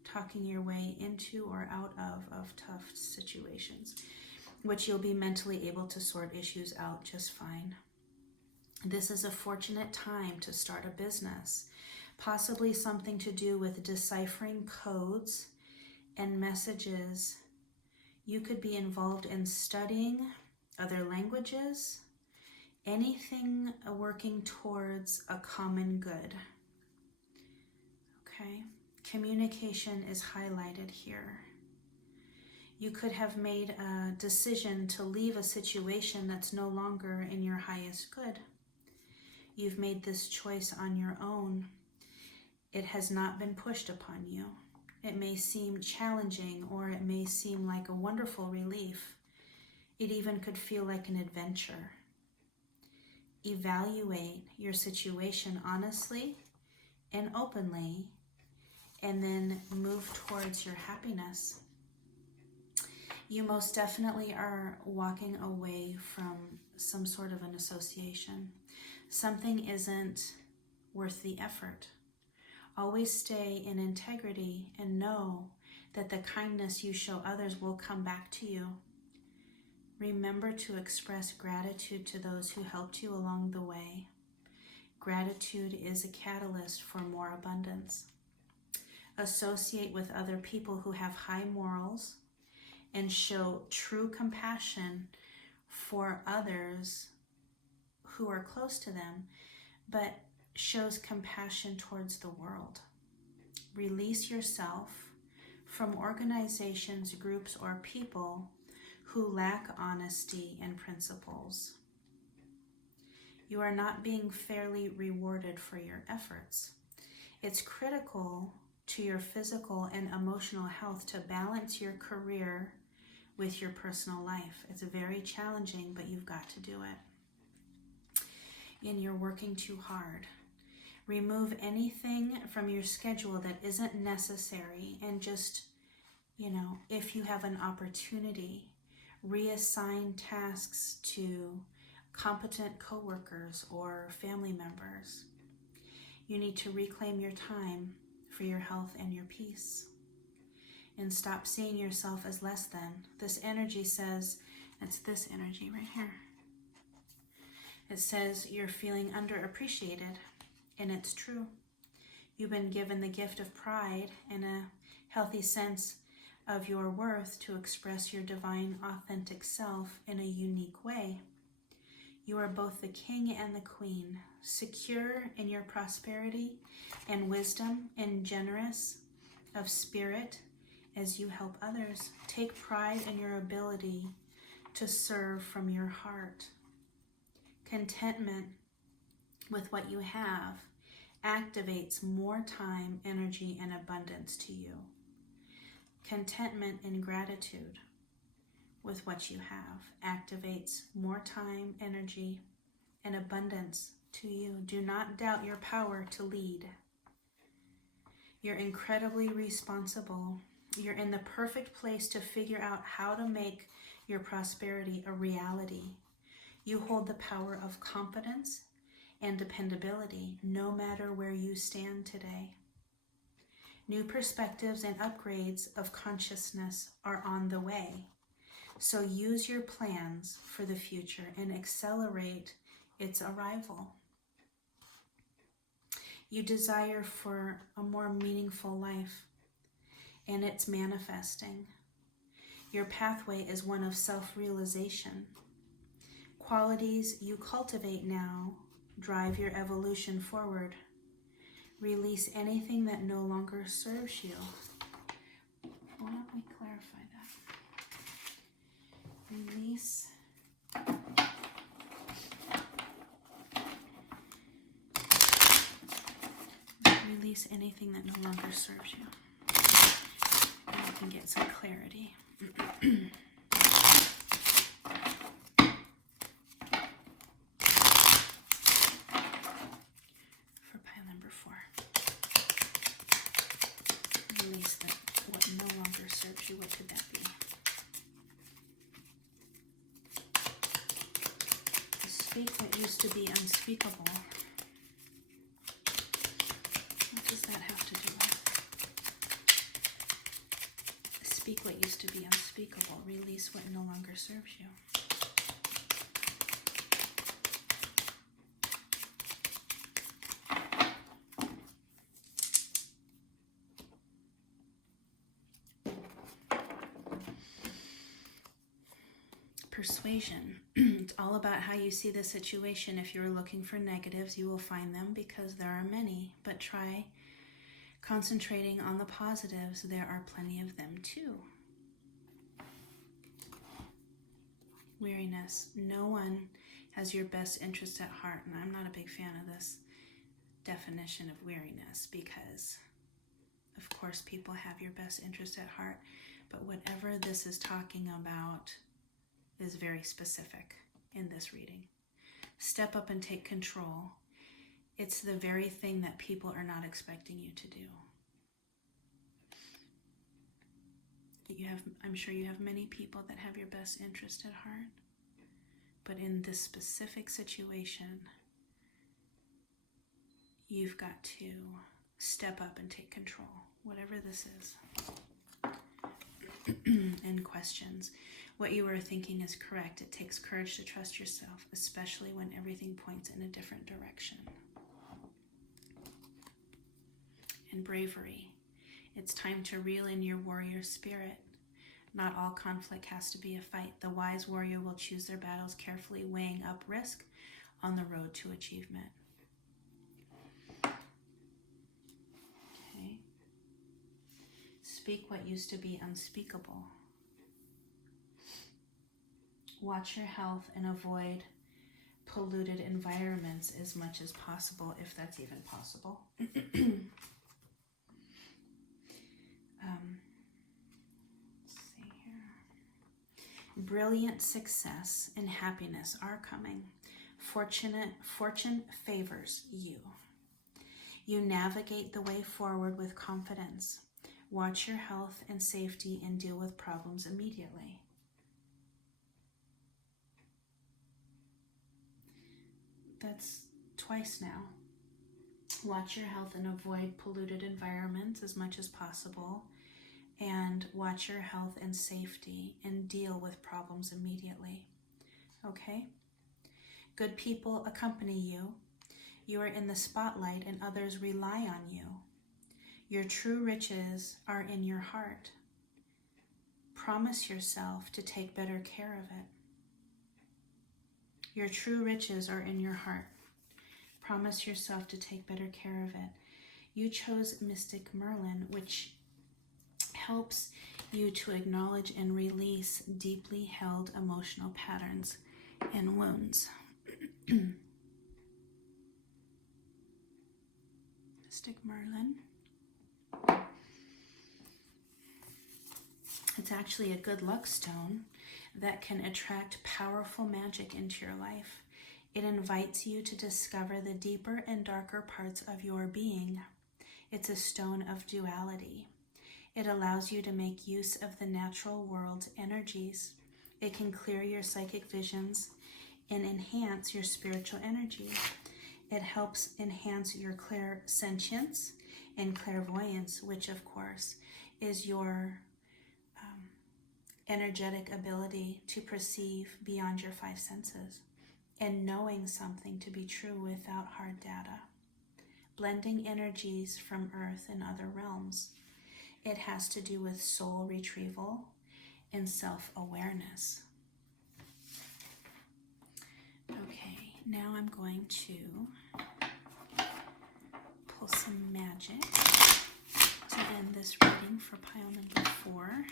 Talking your way into or out of tough situations, which you'll be mentally able to sort issues out just fine. This is a fortunate time to start a business. Possibly something to do with deciphering codes and messages. You could be involved in studying other languages, anything working towards a common good. Okay, communication is highlighted here. You could have made a decision to leave a situation that's no longer in your highest good. You've made this choice on your own. It has not been pushed upon you. It may seem challenging or it may seem like a wonderful relief. It even could feel like an adventure. evaluate your situation honestly and openly, and then move towards your happiness. You most definitely are walking away from some sort of an association. Something isn't worth the effort. Always stay in integrity and know that the kindness you show others will come back to you. Remember to express gratitude to those who helped you along the way. Gratitude is a catalyst for more abundance. Associate with other people who have high morals and show true compassion for others who are close to them, but shows compassion towards the world. Release yourself from organizations, groups, or people who lack honesty and principles. You are not being fairly rewarded for your efforts. It's critical to your physical and emotional health to balance your career with your personal life. It's very challenging, but you've got to do it. And you're working too hard. Remove anything from your schedule that isn't necessary, and just, if you have an opportunity, reassign tasks to competent coworkers or family members. You need to reclaim your time for your health and your peace. And stop seeing yourself as less than. This energy says, it's this energy right here. It says you're feeling underappreciated, and it's true. You've been given the gift of pride and a healthy sense of your worth to express your divine, authentic self in a unique way. You are both the king and the queen, secure in your prosperity and wisdom, and generous of spirit as you help others. Take pride in your ability to serve from your heart. Contentment with what you have activates more time, energy, and abundance to you. Contentment and gratitude with what you have activates more time, energy, and abundance to you. Do not doubt your power to lead. You're incredibly responsible. You're in the perfect place to figure out how to make your prosperity a reality. You hold the power of confidence and dependability, no matter where you stand today. New perspectives and upgrades of consciousness are on the way. So use your plans for the future and accelerate its arrival. You desire for a more meaningful life, and it's manifesting. Your pathway is one of self-realization. Qualities you cultivate now drive your evolution forward. Release anything that no longer serves you. Why don't we clarify that? Release anything that no longer serves you. And you can get some clarity. For pile number 4. Release what no longer serves you. What could that be? Speak what used to be unspeakable. What does that have to do with? Speak what used to be unspeakable. Release what no longer serves you. Persuasion. It's all about how you see the situation. If you're looking for negatives, you will find them because there are many. But try concentrating on the positives. There are plenty of them too. Weariness. No one has your best interest at heart. And I'm not a big fan of this definition of weariness because, of course, people have your best interest at heart. But whatever this is talking about is very specific in this reading. Step up and take control. It's the very thing that people are not expecting you to do. I'm sure you have many people that have your best interest at heart, but in this specific situation, you've got to step up and take control, whatever this is. And questions. What you are thinking is correct. It takes courage to trust yourself, especially when everything points in a different direction. And bravery. It's time to reel in your warrior spirit. Not all conflict has to be a fight. The wise warrior will choose their battles carefully, weighing up risk on the road to achievement. Okay. Speak what used to be unspeakable. Watch your health and avoid polluted environments as much as possible, if that's even possible. Brilliant success and happiness are coming. Fortune favors you. You navigate the way forward with confidence. Watch your health and safety and deal with problems immediately. That's twice now. Watch your health and avoid polluted environments as much as possible. And watch your health and safety and deal with problems immediately. Okay? Good people accompany you. You are in the spotlight and others rely on you. Your true riches are in your heart. Promise yourself to take better care of it. Your true riches are in your heart. Promise yourself to take better care of it. You chose Mystic Merlin, which helps you to acknowledge and release deeply held emotional patterns and wounds. Mystic Merlin. It's actually a good luck stone that can attract powerful magic into your life. It invites you to discover the deeper and darker parts of your being. It's a stone of duality. It allows you to make use of the natural world's energies. It can clear your psychic visions and enhance your spiritual energy. It helps enhance your clairsentience and clairvoyance, which of course is your energetic ability to perceive beyond your five senses and knowing something to be true without hard data. Blending energies from Earth and other realms. It has to do with soul retrieval and self-awareness. Okay, now I'm going to pull some magic to end this reading for pile number 4.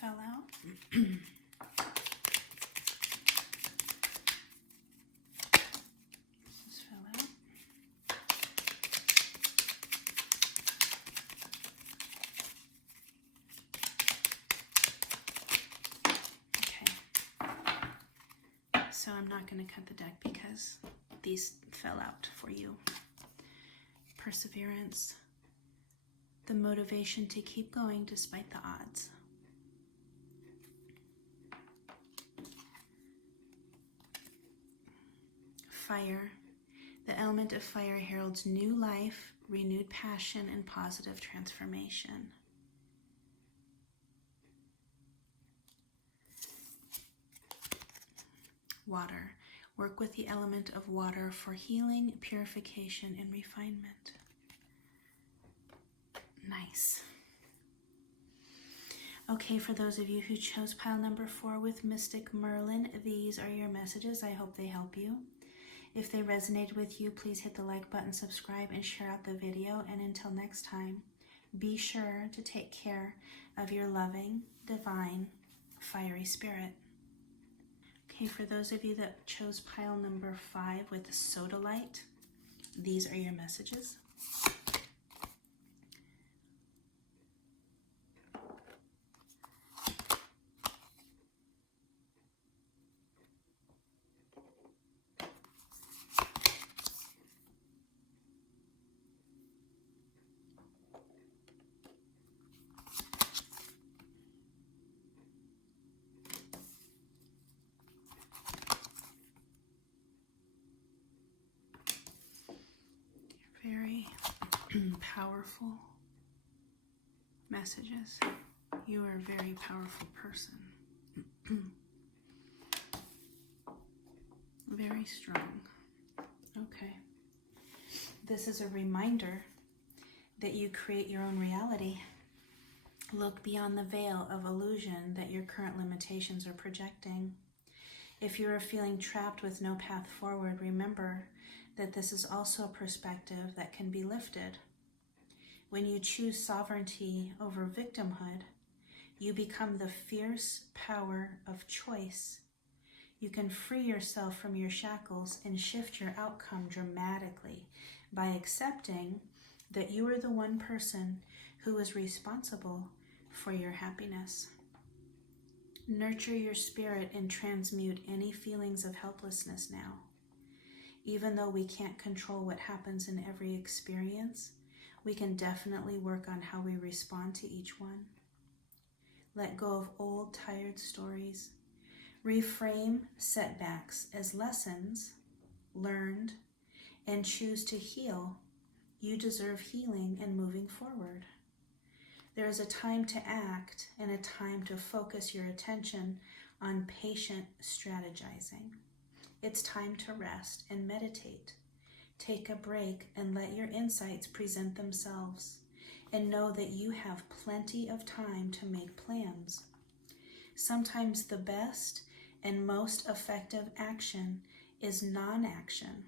Fell out. This fell out. Okay. So I'm not going to cut the deck because these fell out for you. Perseverance. The motivation to keep going despite the odds. Fire. The element of fire heralds new life, renewed passion, and positive transformation. water. Work with the element of water for healing, purification, and refinement. Nice. Okay, for those of you who chose pile number 4 with Mystic Merlin, these are your messages. I hope they help you. If they resonated with you, please hit the like button, subscribe, and share out the video. And until next time, be sure to take care of your loving, divine, fiery spirit. Okay, for those of you that chose pile number 5 with the Sodalite, these are your messages. Very powerful messages. You are a very powerful person. Very strong. Okay. This is a reminder that you create your own reality. Look beyond the veil of illusion that your current limitations are projecting. If you are feeling trapped with no path forward, remember that this is also a perspective that can be lifted. When you choose sovereignty over victimhood, you become the fierce power of choice. You can free yourself from your shackles and shift your outcome dramatically by accepting that you are the one person who is responsible for your happiness. Nurture your spirit and transmute any feelings of helplessness now. Even though we can't control what happens in every experience, we can definitely work on how we respond to each one. Let go of old, tired stories. Reframe setbacks as lessons learned and choose to heal. You deserve healing and moving forward. There is a time to act and a time to focus your attention on patient strategizing. It's time to rest and meditate. Take a break and let your insights present themselves. And know that you have plenty of time to make plans. Sometimes the best and most effective action is non-action,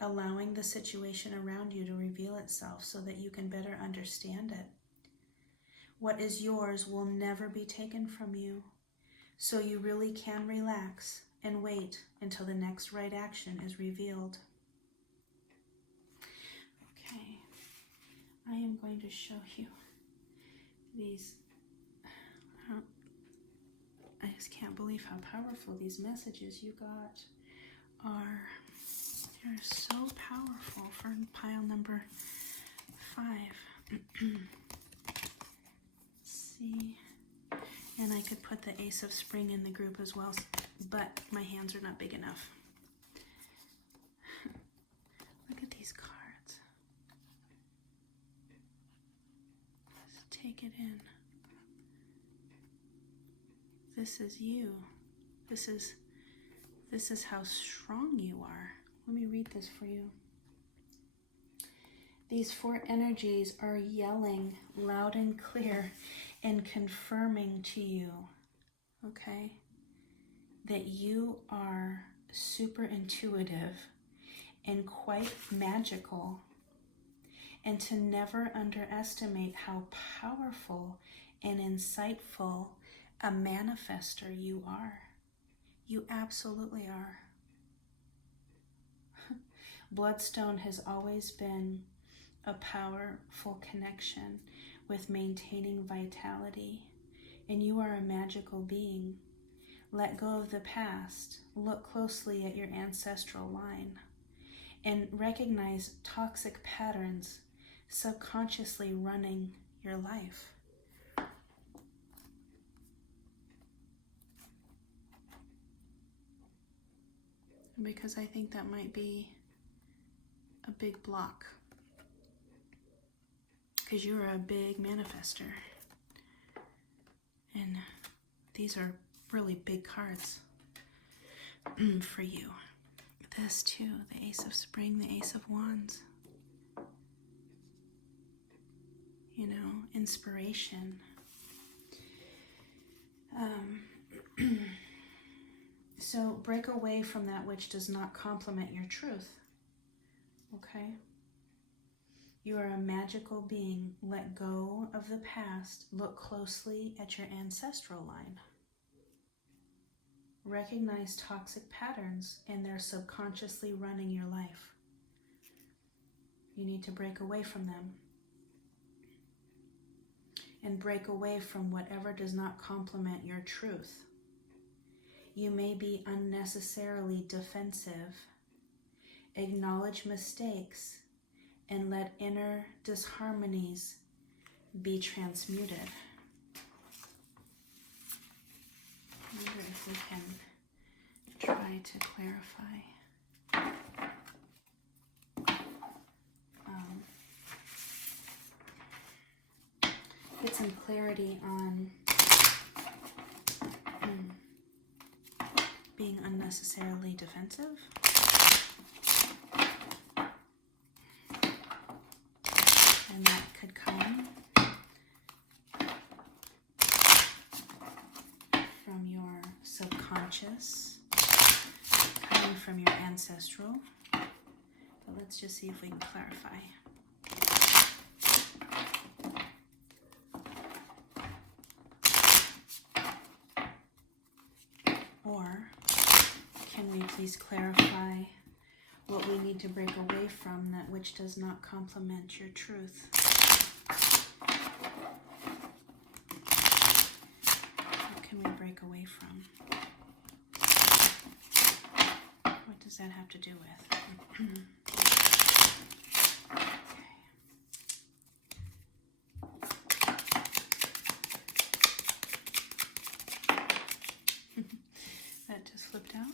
allowing the situation around you to reveal itself so that you can better understand it. What is yours will never be taken from you, so you really can relax and wait until the next right action is revealed. Okay, I am going to show you these. I just can't believe how powerful these messages you got are. They're so powerful for pile number 5. See, and I could put the Ace of Spring in the group as well, but my hands are not big enough. Look at these cards. Just take it in. This is you. This is how strong you are. Let me read this for you. These 4 energies are yelling loud and clear and confirming to you, okay, that you are super intuitive and quite magical, and to never underestimate how powerful and insightful a manifester you are. You absolutely are. Bloodstone has always been a powerful connection with maintaining vitality, and you are a magical being. Let go of the past. Look closely at your ancestral line and recognize toxic patterns subconsciously running your life. Because I think that might be a big block. Because you are a big manifester. And these are really big cards. for you. This too, the Ace of Spring, the Ace of Wands. You know, inspiration. So break away from that which does not complement your truth. Okay? You are a magical being. Let go of the past. Look closely at your ancestral line. Recognize toxic patterns and they're subconsciously running your life. You need to break away from them. And break away from whatever does not complement your truth. You may be unnecessarily defensive. Acknowledge mistakes and let inner disharmonies be transmuted. I wonder if we can try to clarify. Get some clarity on being unnecessarily defensive. And that could come from your subconscious, coming from your ancestral. But let's just see if we can clarify. Or can we please clarify what we need to break away from, that which does not complement your truth? What can we break away from? What does that have to do with? That just flipped out.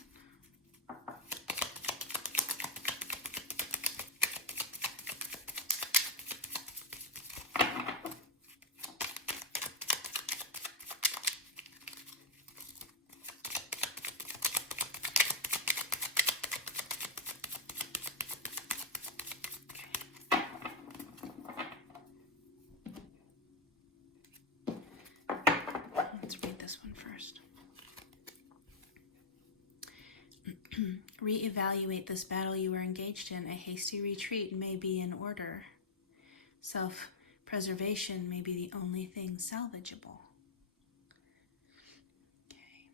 Let's read this one first. Reevaluate this battle you are engaged in. A hasty retreat may be in order. Self-preservation may be the only thing salvageable. Okay.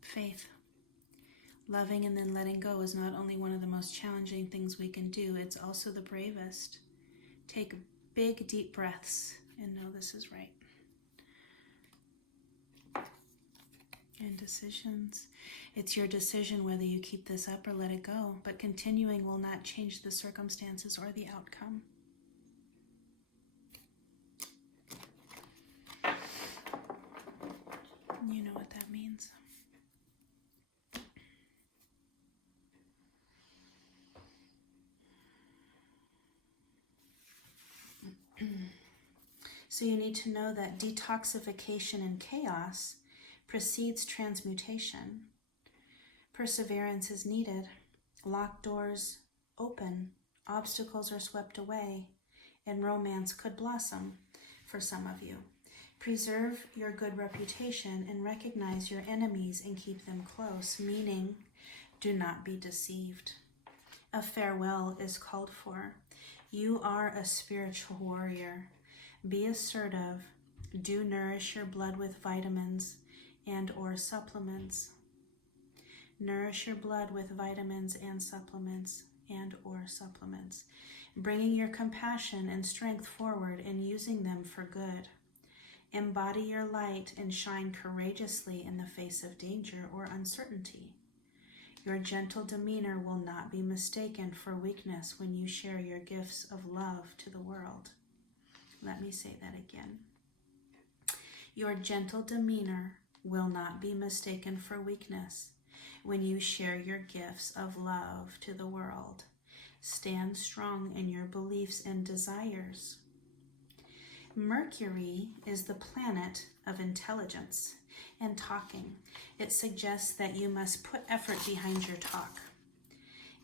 Faith. Loving and then letting go is not only one of the most challenging things we can do, it's also the bravest. Take big, deep breaths and know this is right. And decisions. It's your decision whether you keep this up or let it go, but continuing will not change the circumstances or the outcome. You know what that means. So you need to know that detoxification and chaos precedes transmutation. Perseverance is needed. Locked doors open, obstacles are swept away, and romance could blossom for some of you. Preserve your good reputation and recognize your enemies and keep them close, meaning do not be deceived. A farewell is called for. You are a spiritual warrior. Be assertive. Do nourish your blood with vitamins and or supplements. Nourish your blood with vitamins and supplements bringing your compassion and strength forward and using them for good. Embody your light and shine courageously in the face of danger or uncertainty. Your gentle demeanor will not be mistaken for weakness when you share your gifts of love to the world. Let me say that again. Your gentle demeanor will not be mistaken for weakness when you share your gifts of love to the world. Stand strong in your beliefs and desires. Mercury is the planet of intelligence. and talking. It suggests that you must put effort behind your talk.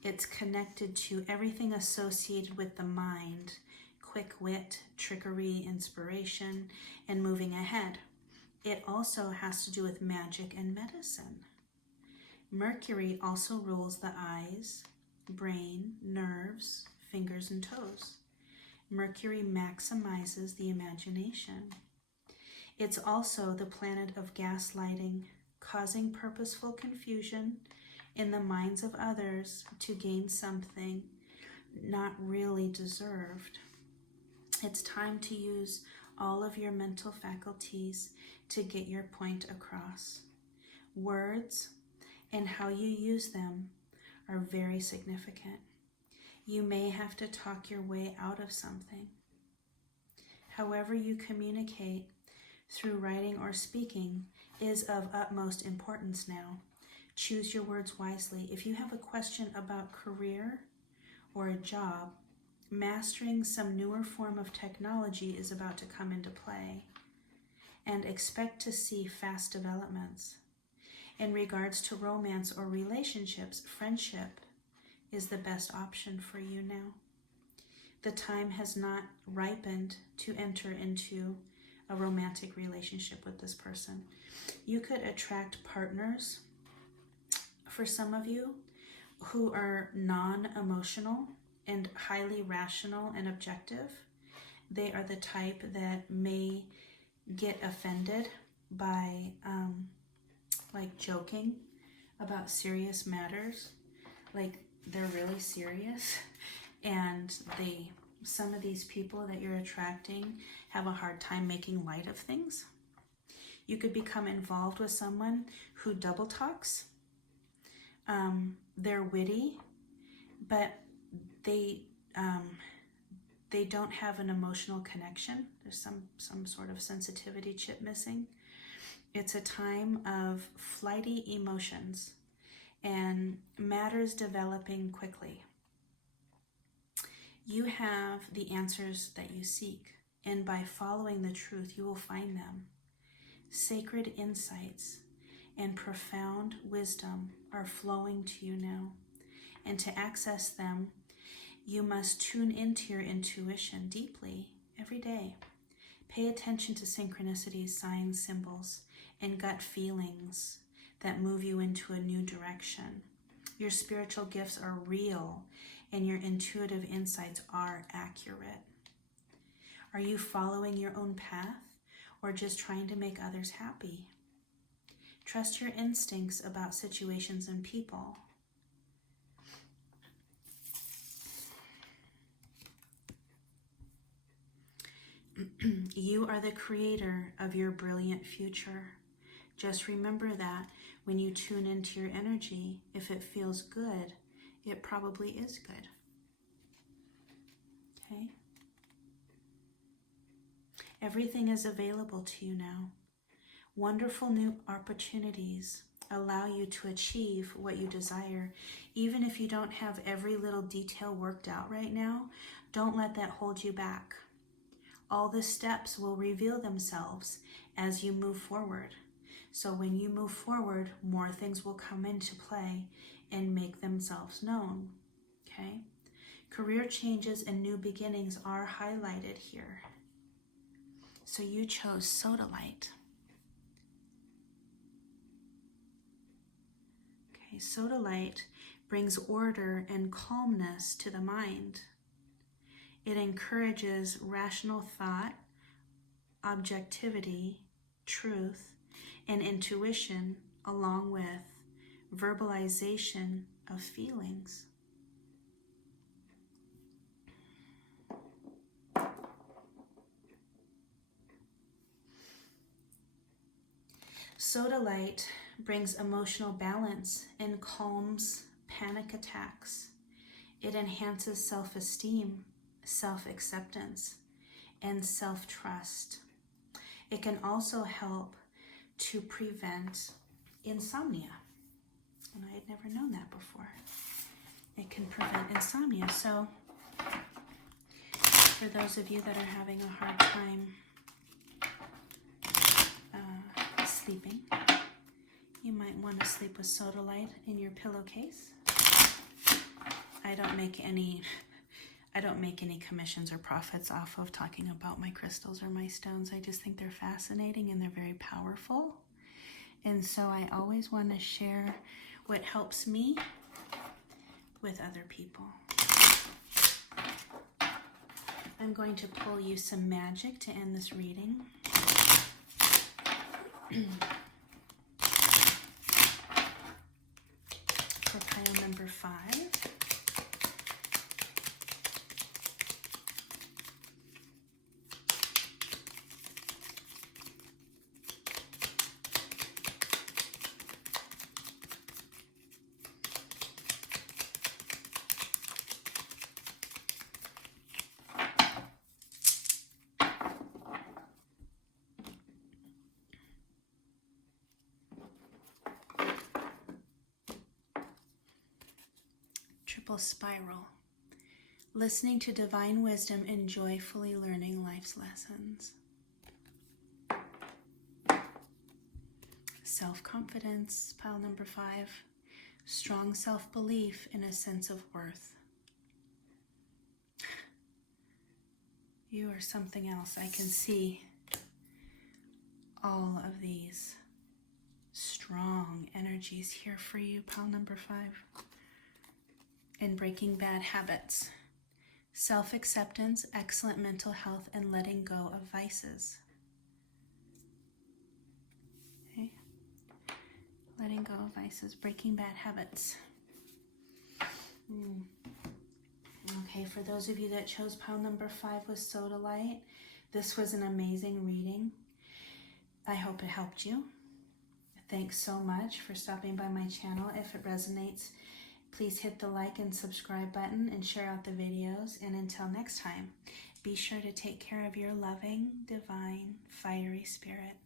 It's connected to everything associated with the mind, quick wit, trickery, inspiration, and moving ahead. It also has to do with magic and medicine. Mercury also rules the eyes, brain, nerves, fingers, and toes. Mercury maximizes the imagination. It's also the planet of gaslighting, causing purposeful confusion in the minds of others to gain something not really deserved. It's time to use all of your mental faculties to get your point across. Words and how you use them are very significant. You may have to talk your way out of something. However you communicate through writing or speaking is of utmost importance now. Choose your words wisely. If you have a question about career or a job, mastering some newer form of technology is about to come into play, and expect to see fast developments. In regards to romance or relationships, friendship is the best option for you now. The time has not ripened to enter into a romantic relationship with this person. You could attract partners, for some of you, who are non-emotional and highly rational and objective. They are the type that may get offended by like joking about serious matters, like they're really serious, and some of these people that you're attracting have a hard time making light of things. You could become involved with someone who double talks. They're witty, but they don't have an emotional connection. There's some sort of sensitivity chip missing. It's a time of flighty emotions and matters developing quickly. You have the answers that you seek, and by following the truth, you will find them. Sacred insights and profound wisdom are flowing to you now, and to access them, you must tune into your intuition deeply every day. Pay attention to synchronicities, signs, symbols, and gut feelings that move you into a new direction. Your spiritual gifts are real, and your intuitive insights are accurate. Are you following your own path, or just trying to make others happy? Trust your instincts about situations and people. You are the creator of your brilliant future. Just remember that when you tune into your energy, if it feels good, it probably is good. Okay? Everything is available to you now. Wonderful new opportunities allow you to achieve what you desire. Even if you don't have every little detail worked out right now, don't let that hold you back. All the steps will reveal themselves as you move forward. So when you move forward, more things will come into play and make themselves known. Okay? Career changes and new beginnings are highlighted here. So you chose SODALITE. Okay, SODALITE brings order and calmness to the mind. It encourages rational thought, objectivity, truth, and intuition, along with verbalization of feelings. SODALITE brings emotional balance and calms panic attacks. It enhances self-esteem, self-acceptance, and self-trust. It can also help to prevent insomnia. And I had never known that before. It can prevent insomnia. So for those of you that are having a hard time sleeping, you might want to sleep with sodalite in your pillowcase. I don't make any commissions or profits off of talking about my crystals or my stones. I just think they're fascinating and they're very powerful. And so I always want to share what helps me with other people. I'm going to pull you some magic to end this reading. For pile number 5. Triple spiral. Listening to divine wisdom and joyfully learning life's lessons. Self-confidence, pile number 5. Strong self-belief and a sense of worth. You are something else. I can see all of these strong energies here for you, pile number 5. And breaking bad habits. Self-acceptance, excellent mental health, and letting go of vices. Okay. Letting go of vices, breaking bad habits. Okay, for those of you that chose pile number 5 with sodalite, this was an amazing reading. I hope it helped you. Thanks so much for stopping by my channel. If it resonates, please hit the like and subscribe button and share out the videos. And until next time, be sure to take care of your loving, divine, fiery spirit.